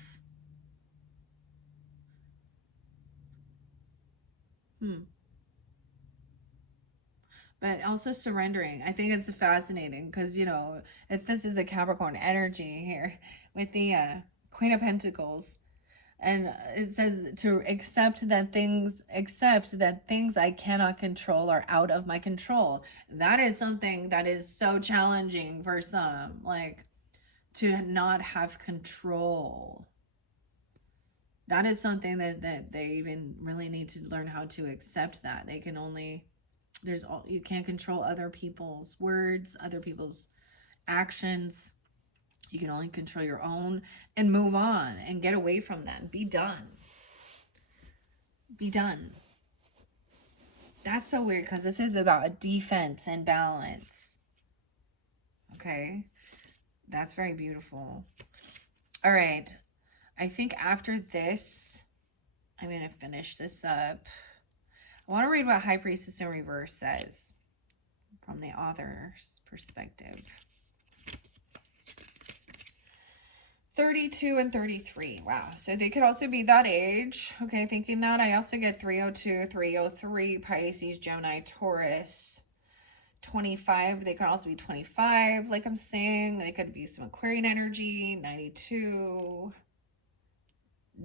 But also surrendering. I think it's fascinating because, you know, if this is a Capricorn energy here with the Queen of Pentacles, and it says to accept that things I cannot control are out of my control. That is something that is so challenging for some, like, to not have control. That is something that they even really need to learn how to accept. That they can only, you can't control other people's words, other people's actions. You can only control your own and move on and get away from them. Be done. Be done. That's so weird because this is about a defense and balance. Okay. That's very beautiful. All right. I think after this, I'm going to finish this up. I want to read what High Priestess in Reverse says from the author's perspective. 32 and 33. Wow. So they could also be that age. Okay, thinking that, I also get 302, 303, Pisces, Gemini, Taurus. 25. They could also be 25, like I'm saying. They could be some Aquarian energy. 92.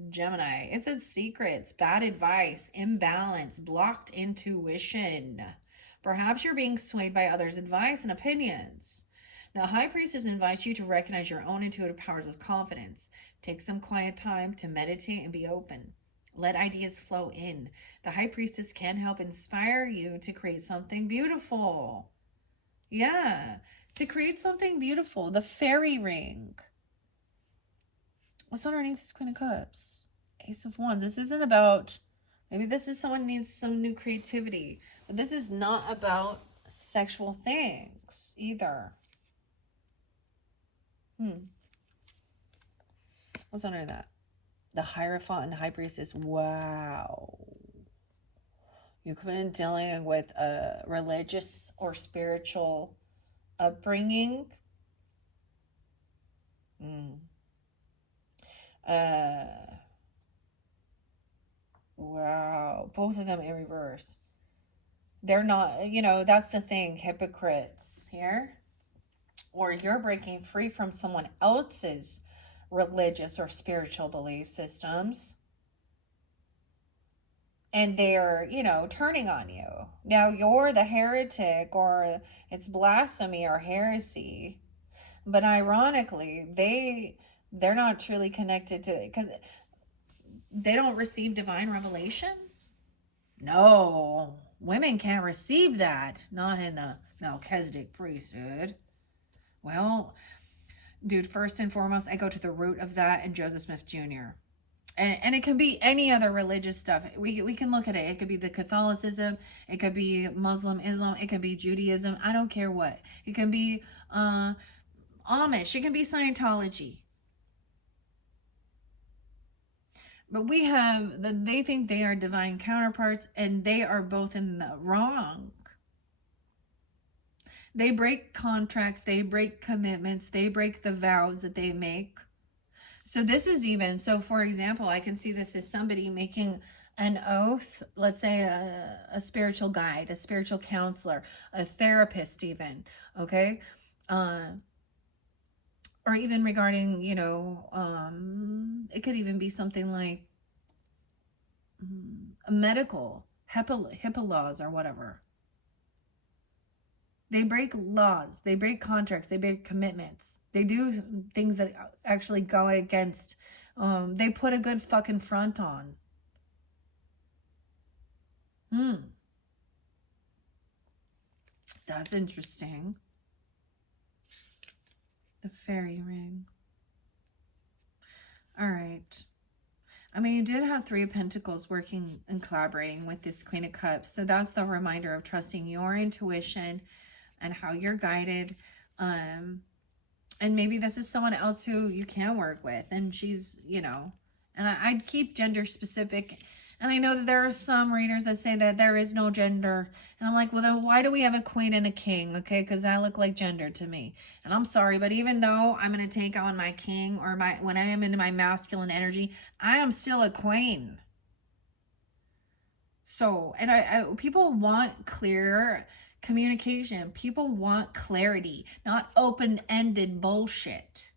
Gemini. It said secrets, bad advice, imbalance, blocked intuition. Perhaps you're being swayed by others' advice and opinions. The High Priestess invites you to recognize your own intuitive powers with confidence. Take some quiet time to meditate and be open. Let ideas flow in. The High Priestess can help inspire you to create something beautiful. Yeah, to create something beautiful. The fairy ring. What's underneath this Queen of Cups? Ace of Wands. This isn't about, maybe this is someone needs some new creativity, but this is not about sexual things either. What's under that? The Hierophant and High Priestess. Wow. You could have been dealing with a religious or spiritual upbringing. Wow. Both of them in reverse. They're not, you know, that's the thing. Hypocrites here. Or you're breaking free from someone else's religious or spiritual belief systems. And they're, you know, turning on you. Now you're the heretic, or it's blasphemy or heresy. But ironically, they're not truly connected to it because they don't receive divine revelation. No, women can't receive that. Not in the Melchizedek priesthood. Well, dude, first and foremost, I go to the root of that in Joseph Smith Jr. And it can be any other religious stuff. We can look at it. It could be the Catholicism. It could be Muslim, Islam. It could be Judaism. I don't care what. It can be Amish. It can be Scientology. But we have, they think they are divine counterparts, and they are both in the wrong. They break contracts. They break commitments. They break the vows that they make. So this is even, so for example, I can see this as somebody making an oath, let's say a spiritual guide, a spiritual counselor, a therapist even, okay? or even regarding, it could even be something like a medical HIPAA laws or whatever. They break laws, they break contracts, they break commitments. They do things that actually go against, they put a good fucking front on. That's interesting. The fairy ring. All right. I mean, you did have Three of Pentacles working and collaborating with this Queen of Cups. So that's the reminder of trusting your intuition and how you're guided. And maybe this is someone else who you can work with. And she's, and I'd keep gender specific. And I know that there are some readers that say that there is no gender. And I'm like, well, then why do we have a queen and a king? Okay, because that look like gender to me. And I'm sorry, but even though I'm going to take on my king, or when I am into my masculine energy, I am still a queen. So, and people want clear communication. People want clarity, not open-ended bullshit.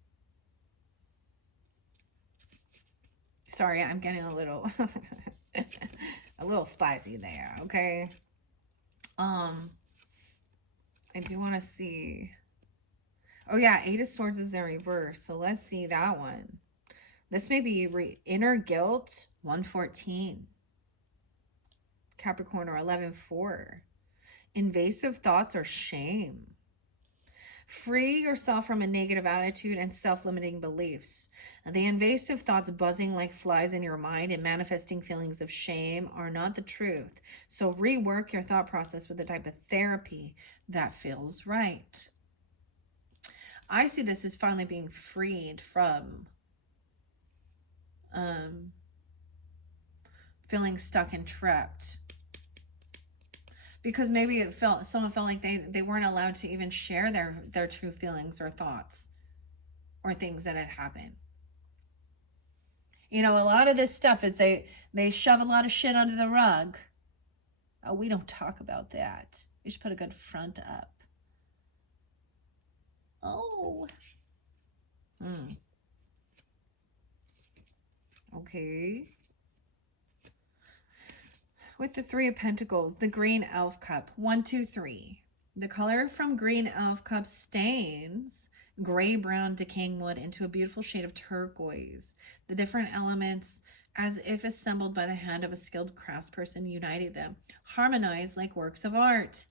Sorry, I'm getting a little a little spicy there, okay? I do want to see. Oh yeah, Eight of Swords is in reverse. So let's see that one. This may be inner guilt, 114. Capricorn, or 11-4. Invasive thoughts or shame. Free yourself from a negative attitude and self-limiting beliefs. The invasive thoughts buzzing like flies in your mind and manifesting feelings of shame are not the truth. So rework your thought process with the type of therapy that feels right. I see this as finally being freed from feeling stuck and trapped. Because maybe someone felt like they weren't allowed to even share their true feelings or thoughts or things that had happened. A lot of this stuff is they shove a lot of shit under the rug. Oh, we don't talk about that. We should put a good front up. Oh. Okay. With the Three of Pentacles, the Green Elf Cup, 1, 2, 3. The color from Green Elf Cup stains gray, brown, decaying wood into a beautiful shade of turquoise. The different elements, as if assembled by the hand of a skilled craftsperson, uniting them, harmonize like works of art.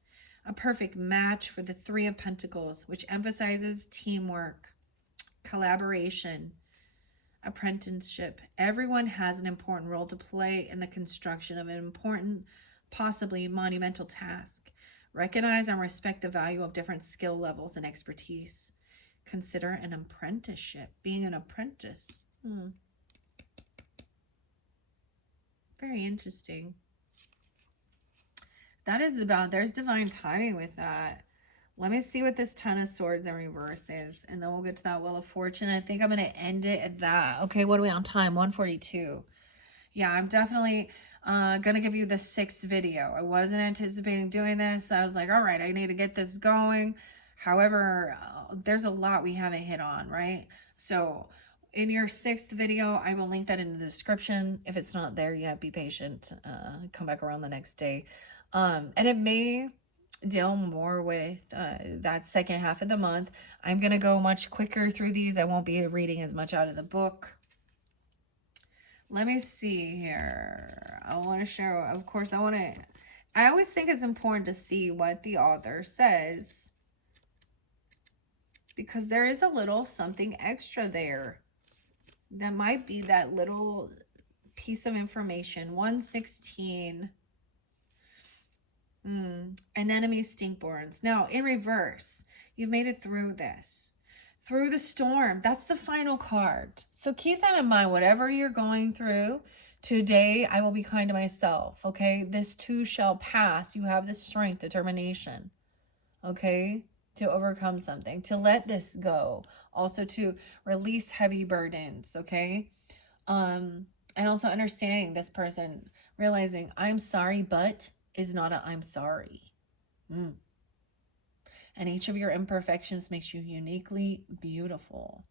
A perfect match for the Three of Pentacles, which emphasizes teamwork, collaboration, apprenticeship. Everyone has an important role to play in the construction of an important, possibly monumental task. Recognize and respect the value of different skill levels and expertise. Consider an apprenticeship, being an apprentice. Very interesting. That is there's divine timing with that. Let me see what this Ten of Swords in reverse is, and then we'll get to that Wheel of Fortune. I think I'm going to end it at that. Okay, what are we on time? 1:42. Yeah, I'm definitely going to give you the 6th video. I wasn't anticipating doing this. I was like, all right, I need to get this going. However, there's a lot we haven't hit on, right? So in your 6th video, I will link that in the description. If it's not there yet, be patient. Come back around the next day. And it may deal more with that second half of the month. I'm going to go much quicker through these. I won't be reading as much out of the book. Let me see here. I want to show, of course, I always think it's important to see what the author says, because there is a little something extra there. That might be that little piece of information. 116. Anemone stinkborns. Now, in reverse, you've made it through this. Through the storm. That's the final card. So keep that in mind. Whatever you're going through, today I will be kind to myself. Okay? This too shall pass. You have the strength, determination. Okay? To overcome something. To let this go. Also to release heavy burdens. Okay? And also understanding this person. Realizing I'm sorry, but is not a I'm sorry. And And each of your imperfections makes you uniquely beautiful.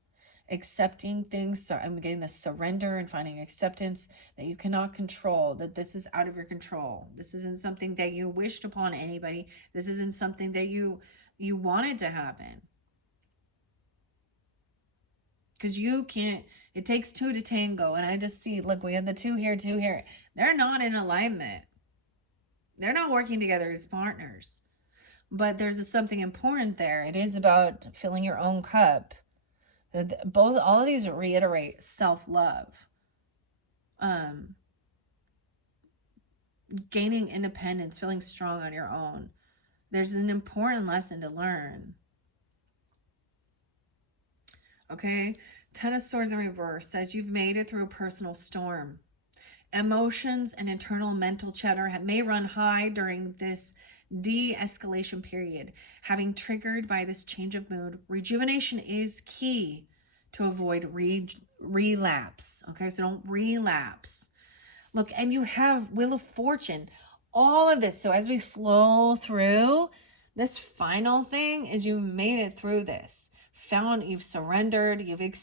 Accepting things, so I'm getting the surrender and finding acceptance that you cannot control, that this is out of your control. This isn't something that you wished upon anybody. This isn't something that you wanted to happen. Because you can't, it takes two to tango. And I just see, look, we have the two here, two here. They're not in alignment. They're not working together as partners. But there's something important there. It is about filling your own cup. Both, all of these reiterate self-love. Gaining independence, feeling strong on your own. There's an important lesson to learn. Okay, Ten of Swords in reverse says you've made it through a personal storm. Emotions and internal mental chatter may run high during this de-escalation period. Having triggered by this change of mood, rejuvenation is key to avoid relapse. Okay, so don't relapse. Look, and you have Wheel of Fortune, all of this. So as we flow through, this final thing is you made it through this. You've surrendered, you've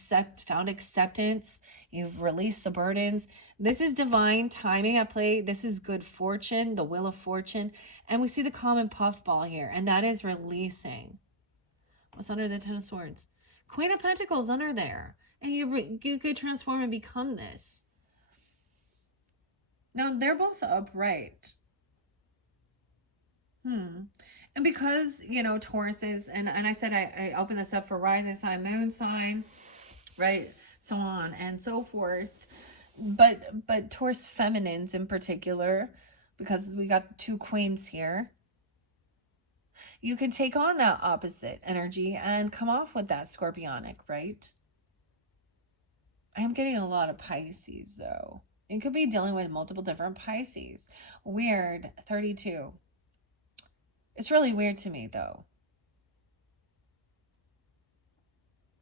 found acceptance, you've released the burdens. This is divine timing at play. This is good fortune, the Wheel of Fortune. And we see the common puffball here, and that is releasing. What's under the Ten of Swords? Queen of Pentacles under there. And you could transform and become this. Now, they're both upright. And because, you know, Taurus is, and I said I opened this up for rising sign, moon sign, right? So on and so forth. But Taurus feminines in particular, because we got two queens here, you can take on that opposite energy and come off with that scorpionic, right? I am getting a lot of Pisces, though. You could be dealing with multiple different Pisces. Weird. 32. It's really weird to me, though.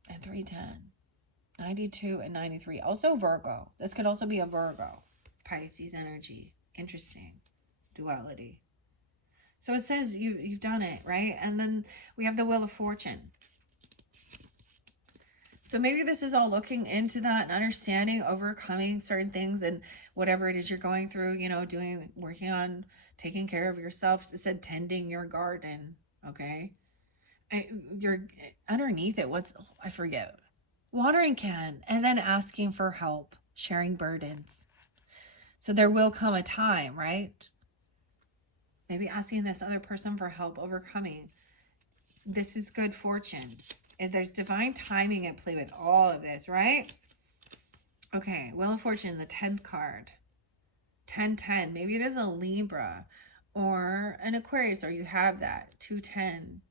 And 310. 92 and 93. Also Virgo. This could also be a Virgo. Pisces energy. Interesting. Duality. So it says you've done it, right? And then we have the Wheel of Fortune. So maybe this is all looking into that and understanding, overcoming certain things and whatever it is you're going through, you know, working on taking care of yourself. It said tending your garden, okay? You're underneath it, I forget. Watering can, and then asking for help, sharing burdens. So there will come a time, right? Maybe asking this other person for help overcoming. This is good fortune. There's divine timing at play with all of this, right? Okay, Wheel of Fortune, the 10th card. 1010. Maybe it is a Libra or an Aquarius, or you have that. 210.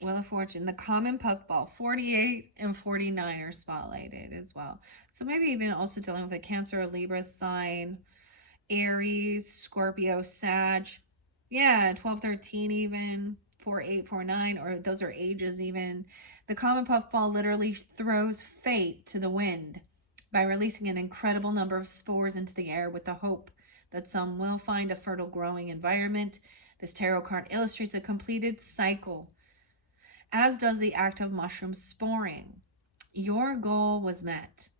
Wheel of Fortune, the common puffball. 48 and 49 are spotlighted as well. So maybe even also dealing with a Cancer or Libra sign. Aries, Scorpio, Sag. Yeah, 12, 13 even. 4, 8, 4, 9, or those are ages even. The common puffball literally throws fate to the wind by releasing an incredible number of spores into the air with the hope that some will find a fertile growing environment. This tarot card illustrates a completed cycle, as does the act of mushroom sporing. Your goal was met.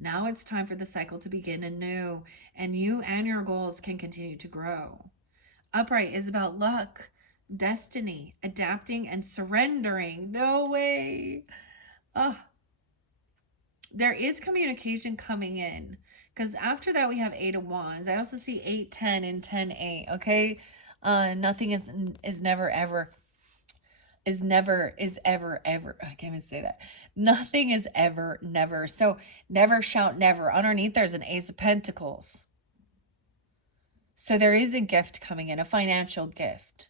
Now it's time for the cycle to begin anew, and you and your goals can continue to grow. Upright is about luck, destiny, adapting, and surrendering. No way. There is communication coming in, because after that we have 8 of Wands. I also see 8, 10, and 10, 8. Okay, nothing is never ever. Is ever ever. I can't even say that. Nothing is ever never. So never shout never. Underneath there's an Ace of Pentacles. So there is a gift coming in, a financial gift.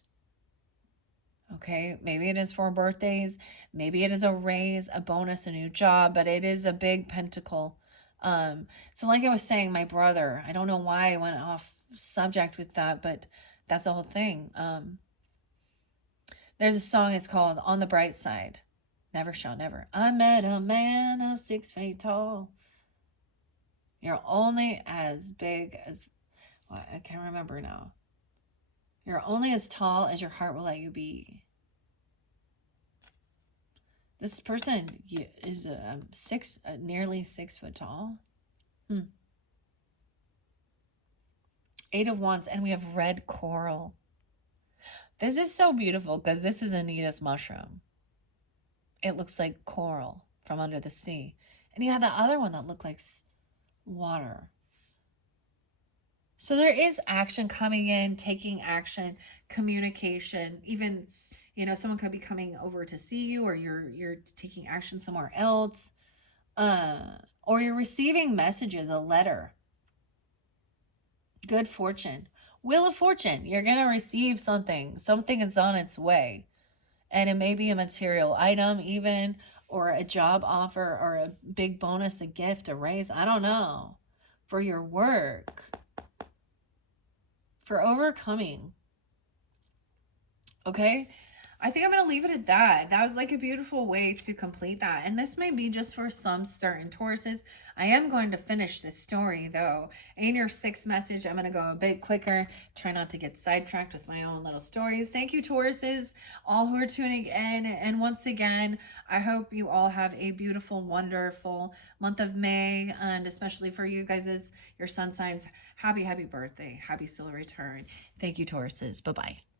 Okay, maybe it is for birthdays, maybe it is a raise, a bonus, a new job, but it is a big pentacle. So like I was saying, my brother, I don't know why I went off subject with that, but that's the whole thing. There's a song, it's called On the Bright Side. Never shall never. I met a man of 6 feet tall. You're only as big as, well, I can't remember now. You're only as tall as your heart will let you be. This person is nearly 6 foot tall. 8 of Wands, and we have red coral. This is so beautiful because this is Anita's mushroom. It looks like coral from under the sea. And you have the other one that looked like water. So there is action coming in, taking action, communication, even, you know, someone could be coming over to see you, or you're taking action somewhere else. Or you're receiving messages, a letter. Good fortune. Wheel of Fortune. You're going to receive something. Something is on its way. And it may be a material item even, or a job offer, or a big bonus, a gift, a raise. I don't know. For your work. For overcoming. Okay? I think I'm going to leave it at that. That was like a beautiful way to complete that. And this may be just for some certain Tauruses. I am going to finish this story though. In your 6th message, I'm going to go a bit quicker. Try not to get sidetracked with my own little stories. Thank you, Tauruses, all who are tuning in. And once again, I hope you all have a beautiful, wonderful month of May. And especially for you guys as your sun signs, happy birthday. Happy solar return. Thank you, Tauruses. Bye-bye.